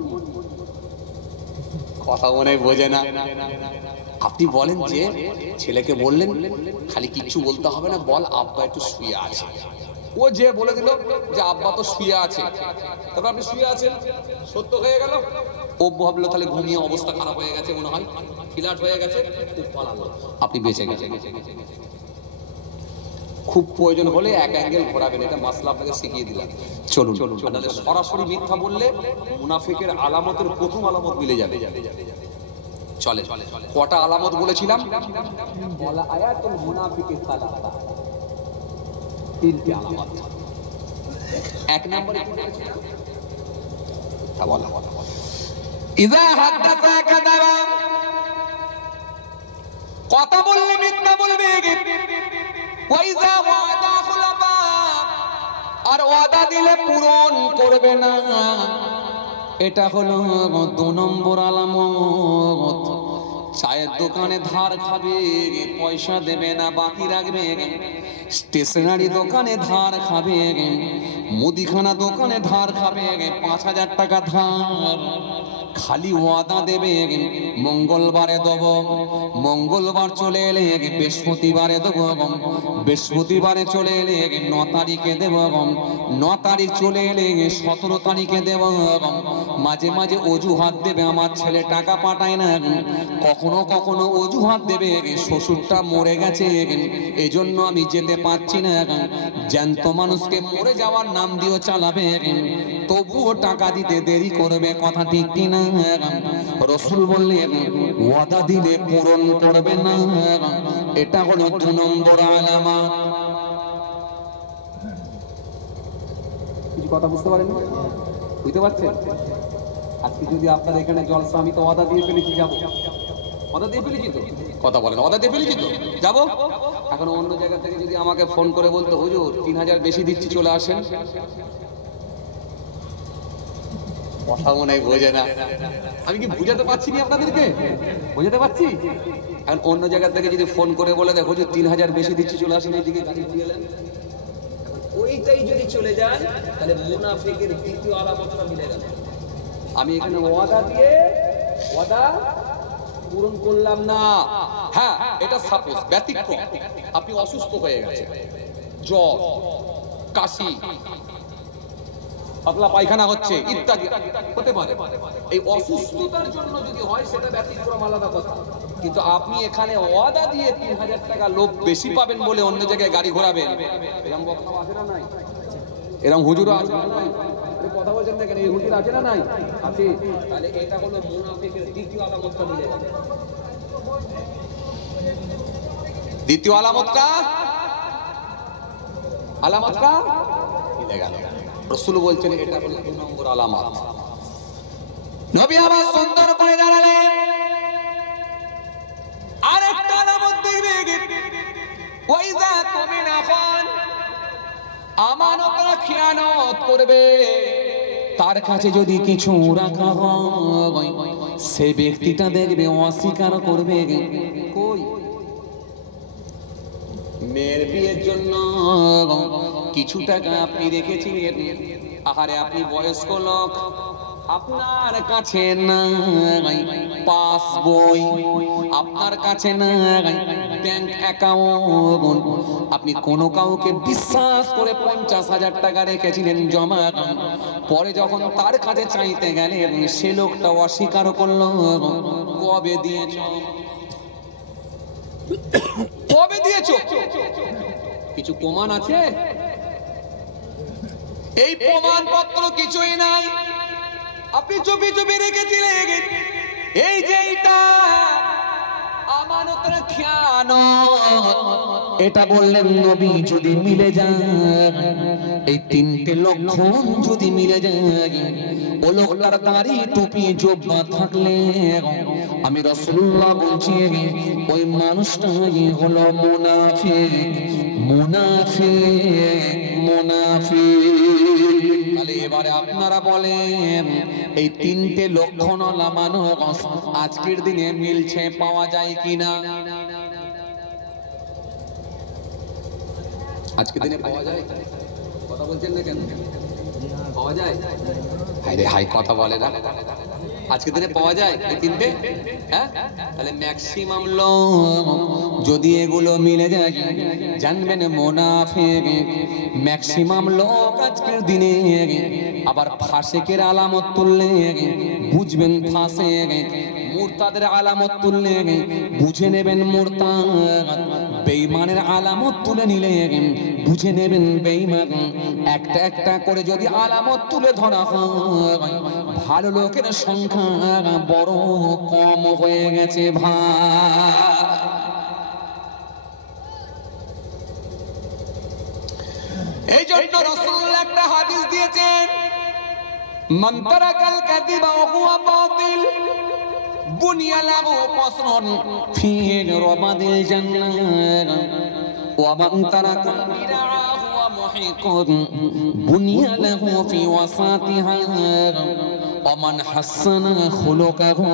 কথা মনে বোঝে না। আপনি বলেন যে ছেলেকে বললেন খালি কিচ্ছু বলতে হবে না, বল আব্বা একটু শুয়ে আছে। ও যে বলে দিল যে আব্বা তো শুয়ে আছে, তারপর আপনি শুয়ে আছেন, সত্য হয়ে গেল। ও ভাবলো তাহলে ঘুমিয়ে অবস্থা খারাপ হয়ে গেছে, মনে হয় ফ্ল্যাট হয়ে গেছে, আপনি বেঁচে গেছেন। খুব প্রয়োজন হলে এক অ্যাঙ্গেল ঘোরাবেন, এটা মাসলা আপনাকে শিখিয়ে দিলাম। চলুন, সরাসরি মিথ্যা বললে মুনাফিকের আলামতের প্রথম আলামত মিলে যাবে। চলে কটা আলামত বলেছিলাম? বলা আয়াতুল মুনাফিকের সালাসা, 3টে আলামত। 1 নম্বরে কি বলেছিলাম? বলা ইযা হাদাসা কাযাবা, কথা বললে মিথ্যা বলবে। ওয়া ইযা ওয়াদা খুলাফা, আর ওয়াদা দিলে পূরণ করবে না। এটা হলো 2 নম্বর আলামত। চায়ের দোকানে ধার খাবে, পয়সা দেবে না, বাকি রাখবে। স্টেশনারি দোকানে ধার খাবে, মুদিখানা দোকানে ধার খাবে, 5000 টাকা ধার। খালি ওয়াদা দেবে মঙ্গলবারে দেব, মঙ্গলবার চলে এলে বৃহস্পতিবারে দেব, বৃহস্পতিবারে চলে এলে 9 তারিখে দেব, 9 তারিখ চলে এলে 17 তারিখে দেব। মাঝে মাঝে অজুহাত দেবে আমার ছেলে টাকা পাঠায় না, কখনো কখনো অজুহাত দেবে শ্বশুরটা মরে গেছে এজন্য আমি যেতে পারছি না। জ্যান্ত মানুষকে মরে যাওয়ার নাম দিয়েও চালাবে, তবুও টাকা দিতে দেরি করবে। কথা ঠিক কিনা? রাসূল বললেন ওয়াদা দিলে পূরণ করবে না, এটা হলো 2 নম্বর আলামত। কিছু কথা বুঝতে পারেন? বুঝতে পারছেন? আজকে যদি আপনার এখানে জলসা, আমি তো ওয়াদা দিয়ে ফেলেছি যাবো, ওয়াদা দিয়ে ফেলেছি তো, কথা বলেন, ওয়াদা দিয়ে ফেলেছি তো যাবো। এখন অন্য জায়গা থেকে যদি আমাকে ফোন করে বলতো হুজুর 3000 বেশি দিচ্ছি চলে আসেন, কথা মনে বোঝে না। আমি কি বুঝাতে পারছি না আপনাদেরকে? বুঝাতে পারছি? এখন অন্য জায়গা থেকে যদি ফোন করে বলে দেখো হুজুর 3000 বেশি দিচ্ছি চলে আসেন, এইদিকে গাড়ি দিয়ে এলেন, ওইটাই যদি চলে যায় তাহলে মুনাফিকের দ্বিতীয় আলামতটা মিলে গেল। আমি এখানে ওয়াদা দিয়ে ওয়াদা পূরণ করলাম না। হ্যাঁ, এটা সাপোজ ব্যতিক্রম, আপনি অসুস্থ হয়ে গেছেন, জ্বর, কাশি, পাতলা পায়খানা হচ্ছে ইত্যাদি হতে পারে। এই অসুস্থতার জন্য যদি হয় সেটা ব্যতিক্রম, আলাদা কথা। কিন্তু আপনি এখানে ওয়াদা দিয়ে 3000 টাকা লোক বেশি পাবেন বলে অন্য জায়গায় গাড়ি ঘোরাবেন, এরকম বক্তব্য আছে না নাই? এরকম হুজুর আছে না নাই? কথা বলছেন না কেন? এই হুজুর আছে না নাই? আছে। তাহলে এটা হলো মুনাফিকের দ্বিতীয় আলামতটা মিলে গেল। দ্বিতীয় আলামতটা মিলে গেল। রাসূল বলছেন এটা হলো 2 নম্বর আলামত। নবী আমার সুন্দর করে দাঁড়ালেন, আরেকটা আলামত দেখবে, ওয়াইদা তুমিনা খান, আমানতরা খেয়ানত করবে। তার কাছে যদি কিছু রাখা হয় সে ব্যক্তিটা দেখবে অস্বীকার করবে। কই মেয়ের বিয়ের জন্য কিছু টাকা আপনি রেখেছিলেন, আহারে আপনি বয়স্ক লোক, আপনার কাছে নাই পাস বই, আপনার কাছে নাই ব্যাংক অ্যাকাউন্ট, আপনি কোনো কাউকে বিশ্বাস করে 50,000 টাকা রেখেছিলেন জমা, পরে যখন তার কাছে চাইতে গেলেন সে লোকটা অস্বীকার করলো। কবে দিয়েছ? কবে দিয়েছ? কিছু প্রমাণ আছে? এই প্রমাণপত্র কিছুই নাই, আপনি চুপি চুপি রেখেছিলেন। এই যে এটা আমানতের খেয়ানত, এটা বললেন নবী যদি মিলে যায়, এই 3টে লক্ষণ যদি মিলে যায়, ও লোকটার দাড়ি টুপি জোব্বা থাকলে আমি রাসূলুল্লাহ বলছি ওই মানুষটাই হলো মুনাফিক, মুনাফিক, মুনাফিক। তাহলে এবারে আপনারা বলেন এই 3টে লক্ষণওয়ালা মানুষ আজকের দিনে মিলছে, পাওয়া যায় কিনা? আজকের দিনে পাওয়া যায়? কথা বলছেন না কেন? পাওয়া যায়? হাই রে হাই, কথা বলে না। আজকের দিনে পাওয়া যায় এই 3টে? হ্যাঁ, তাহলে ম্যাক্সিমাম লোক যদি এগুলো মিলে যায় জানবেন মুনাফিক। ম্যাক্সিমাম লোক আজকের দিনে আবার ফাসিকের আলামত তুললে বুঝবেন ফাসিক, মুরতাদের আলামত তুললে বুঝে নেবেন মুরতাদ, বেঈমানের আলামত তুলে নিলে বুঝে নেবেন বেঈমান। একটা একটা করে যদি আলামত তুলে ধরা হয় ভালো লোকের সংখ্যা বড় কম হয়ে গেছে ভাই। এই জন্য রাসূল একটা হাদিস দিয়েছেন, মান তারাকাল কাযিবা ওয়া হুয়া বাতিল বুনিয়া লাহু কসরুন ফি রাবাদিল জান্নাহ ওয়া মান তারাকাল বিদআ হুয়া মুহিকুন বুনিয়া লাহু ফি ওয়াসাতিহা ওমান হাসানা খুলুকাহু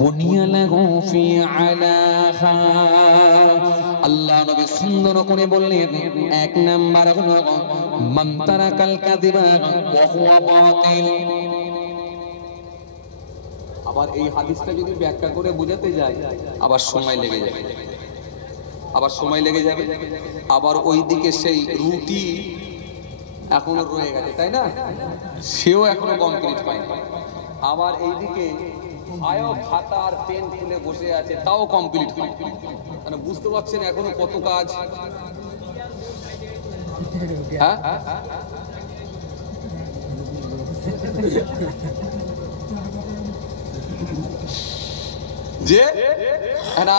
বুনিয়া লাহু ফি আলাহা। আল্লাহ নবী সুন্দর করে বললেন, এক নাম্বার হলো মান তারাকাল কাযিবা ওয়া হুয়া বাতিল। আবার এই হাদিসটা যদি ব্যাখ্যা করে বোঝাতে যাই আবার সময় লেগে যাবে, আবার ওইদিকে সেই রুটি এখনো রয়ে গেছে, তাই না? সেও এখনো কমপ্লিট হয়নি। আবার এইদিকে আয়ো খাতা আর পেন খুলে বসে আছে, তাও কমপ্লিট হয়নি। মানে বুঝতে পারছেন এখনো কত কাজ। হ্যাঁ, যে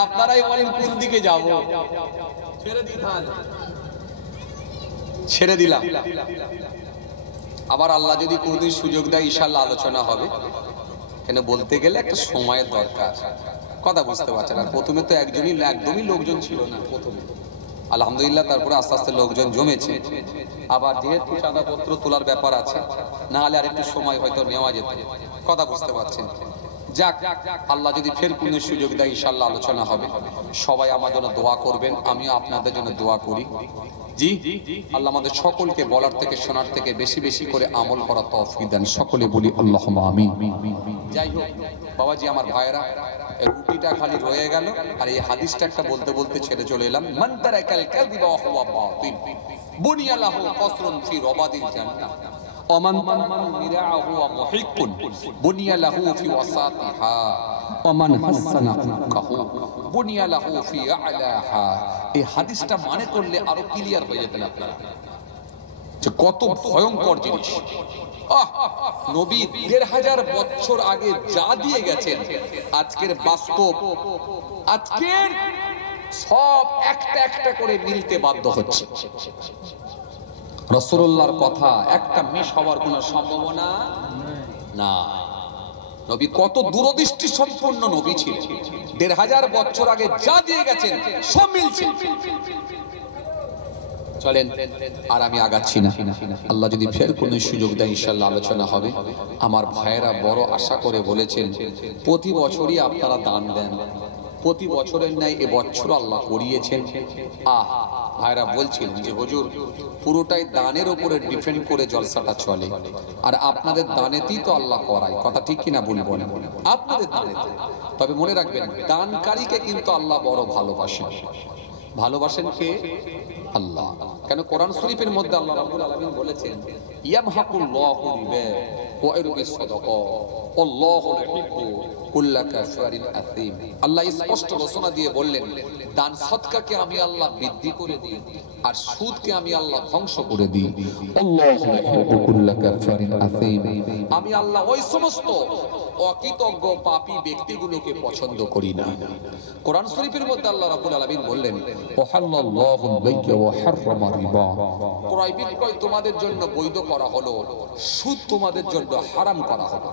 আপনারাই বলেন কোন দিকে যাব? ছেড়ে দিলাম। আবার আল্লাহ যদি কোনদিন সুযোগ দেয় ইনশাআল্লাহ আলোচনা হবে, কেন বলতে গেলে একটা সময়ের দরকার। কথা বুঝতে পারছেন? আর প্রথমে তো একদমই লোকজন ছিল না প্রথমে, আলহামদুলিল্লাহ তারপরে আস্তে আস্তে লোকজন জমেছে। আবার যেহেতু চাঁদাপত্র তোলার ব্যাপার আছে, না হলে আর একটু সময় হয়তো নেওয়া যেত। কথা বুঝতে পারছেন? যাক, আল্লাহ যদি ফের কোনো সুযোগ দেয় ইনশাআল্লাহ আলোচনা হবে। সবাই আমার জন্য দোয়া করবেন, আমিও আপনাদের জন্য দোয়া করি। জি, আল্লাহ আমাদের সকলকে বলার থেকে শোনার থেকে বেশি বেশি করে আমল করার তৌফিক দেন। সকলে বলি আল্লাহুম্মা আমিন। যাই হোক বাবাজি, আমার ভাইরা, এই রুটিটা খালি রয়ে গেল, আর এই হাদিসটা একটা বলতে বলতে ছেড়ে চলে এলাম। মান তারাকাল কাযিবা ওয়া হুয়া বাতিল বুনিয়া লাহু কসরুন ফি রাবাদিল জান্নাহ ওমান মিরাহু ওয়া মুহিকুন বুনিয়া লাহু ফি ওয়াসাতিহা ওমান হাসানা কাহু বুনিয়া লাহু ফি আলাহা। এই হাদিসটা মানে করলে আরো ক্লিয়ার হয়ে যেতেন আপনারা যে কত ভয়ঙ্কর জিনিস। নবী ১৫০০ বছর আগে যা দিয়ে গেছেন, আজকের বাস্তব, আজকের সব একটা একটা করে মিলতে বাধ্য হচ্ছে। রাসূলুল্লাহর কথা একটা মিস হওয়ার কোনো সম্ভাবনা না। নবী কত দূরদৃষ্টি সম্পন্ন নবী ছিলেন। ১৫০০ বছর আগে যা দিয়ে গেছেন সব মিলছে। চলেন, আর আমি আগাচ্ছি না। আল্লাহ যদি ফের কোন সুযোগ দেয় ইনশাআল্লাহ আলোচনা হবে। আমার ভাইয়েরা বড় আশা করে বলেছেন প্রতি বছরই আপনারা দান দেন, প্রতি বছরের ন্যায় এবছর আল্লাহ করিয়েছেন। ভাইরা বলছিলেন যে হুজুর পুরোটাই দানের উপরে ডিপেন্ড করে জলসাটা চলে, আর আপনাদের দানেতেই তো আল্লাহ করায়। কথা ঠিক কিনা বলবো না? আপনাদের দানেতে। তবে মনে রাখবেন, দানকারীকে কিন্তু আল্লাহ বড় ভালোবাসেন। ভালোবাসেন কে? আল্লাহ। কেন কোরআন শরীফের মধ্যে আল্লাহ রাব্বুল আলামিন বলেছেন ইয়ামহাকুল্লাহু রিবা ওয়া ইরবিস সাদাকা আল্লাহু ইউহিব্বু কুল্লা কাফারিন আথীম। আল্লাহ স্পষ্ট ঘোষণা দিয়ে বললেন, দান সদকাকে আমি আল্লাহ বৃদ্ধি করে দিই, আর সুদকে আমি আল্লাহ ধ্বংস করে দিই। আল্লাহু ইউহিব্বু কুল্লা কাফারিন আথীম। আমি আল্লাহ ওই সমস্ত অকৃতজ্ঞ পাপী ব্যক্তিগুলোকে পছন্দ করি না। কোরআন শরীফের মধ্যে আল্লাহ রাব্বুল আলামিন বললেন ওয়াহাল্লাল্লাহুল বাই'a ওয়া হাররামা রিবা। ক্রয় বিক্রয় তোমাদের জন্য বৈধ করা হলো, সুদ তোমাদের জন্য হারাম করা হলো।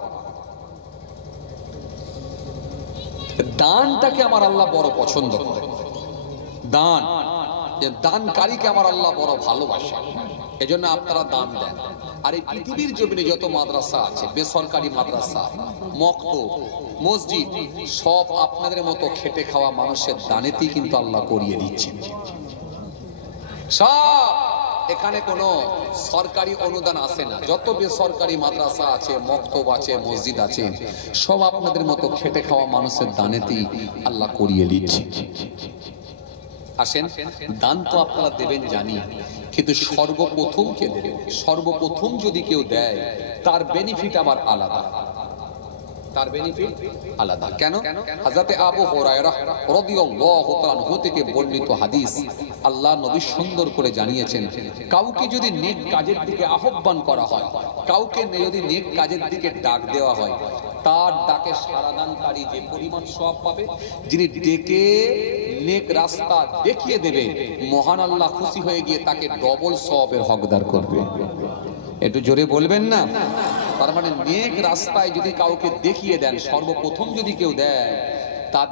দানটাকে আমার আল্লাহ বড় পছন্দ করে। দানকারীকে আমার আল্লাহ বড় ভালোবাসে। এজন্য আপনারা দান দেন। আর এই পৃথিবীর জমিনে যত মাদ্রাসা আছে, বেসরকারি মাদ্রাসা, মক্তব, মসজিদ, সব আপনাদের মতো খেটে খাওয়া মানুষের দানেতেই কিন্তু আল্লাহ করিয়ে দিচ্ছেন। সব এখানে কোনো সরকারি অনুদান আসে না। যত বেসরকারি মাদ্রাসা আছে, মক্তব আছে, মসজিদ আছে, সব আপনাদের মতো খেটে খাওয়া মানুষের দানেতেই আল্লাহ করিয়ে দিচ্ছে। আসেন, দান তো আপনারা দেবেন জানি, কিন্তু সর্বপ্রথম কে দেবেন? সর্বপ্রথম যদি কেউ দেয় তার বেনিফিট আবার আলাদা। তার বেনিফিট আলাদা। কেন? হযরতে আবু হুরায়রা রাদিয়াল্লাহু তাআলা আনহু থেকে বর্ণিত হাদিস, আল্লাহ নবী সুন্দর করে জানিয়েছেন, কাউকে যদি নেক কাজের দিকে আহ্বান করা হয়, কাউকে যদি নেক কাজের দিকে ডাক দেওয়া হয়, তার ডাকে সাড়াদানকারী যে পরিমাণ সওয়াব পাবে, যিনি ডেকে নেক রাস্তা দেখিয়ে দেবে, মহান আল্লাহ খুশি হয়ে গিয়ে তাকে ডবল সওয়াবের হকদার করবে। একটু জোরে বলবেন না? তার মানে নেক রাস্তায় যদি কাউকে দেখিয়ে দেন, সর্বপ্রথম যদি কেউ দেয়, তার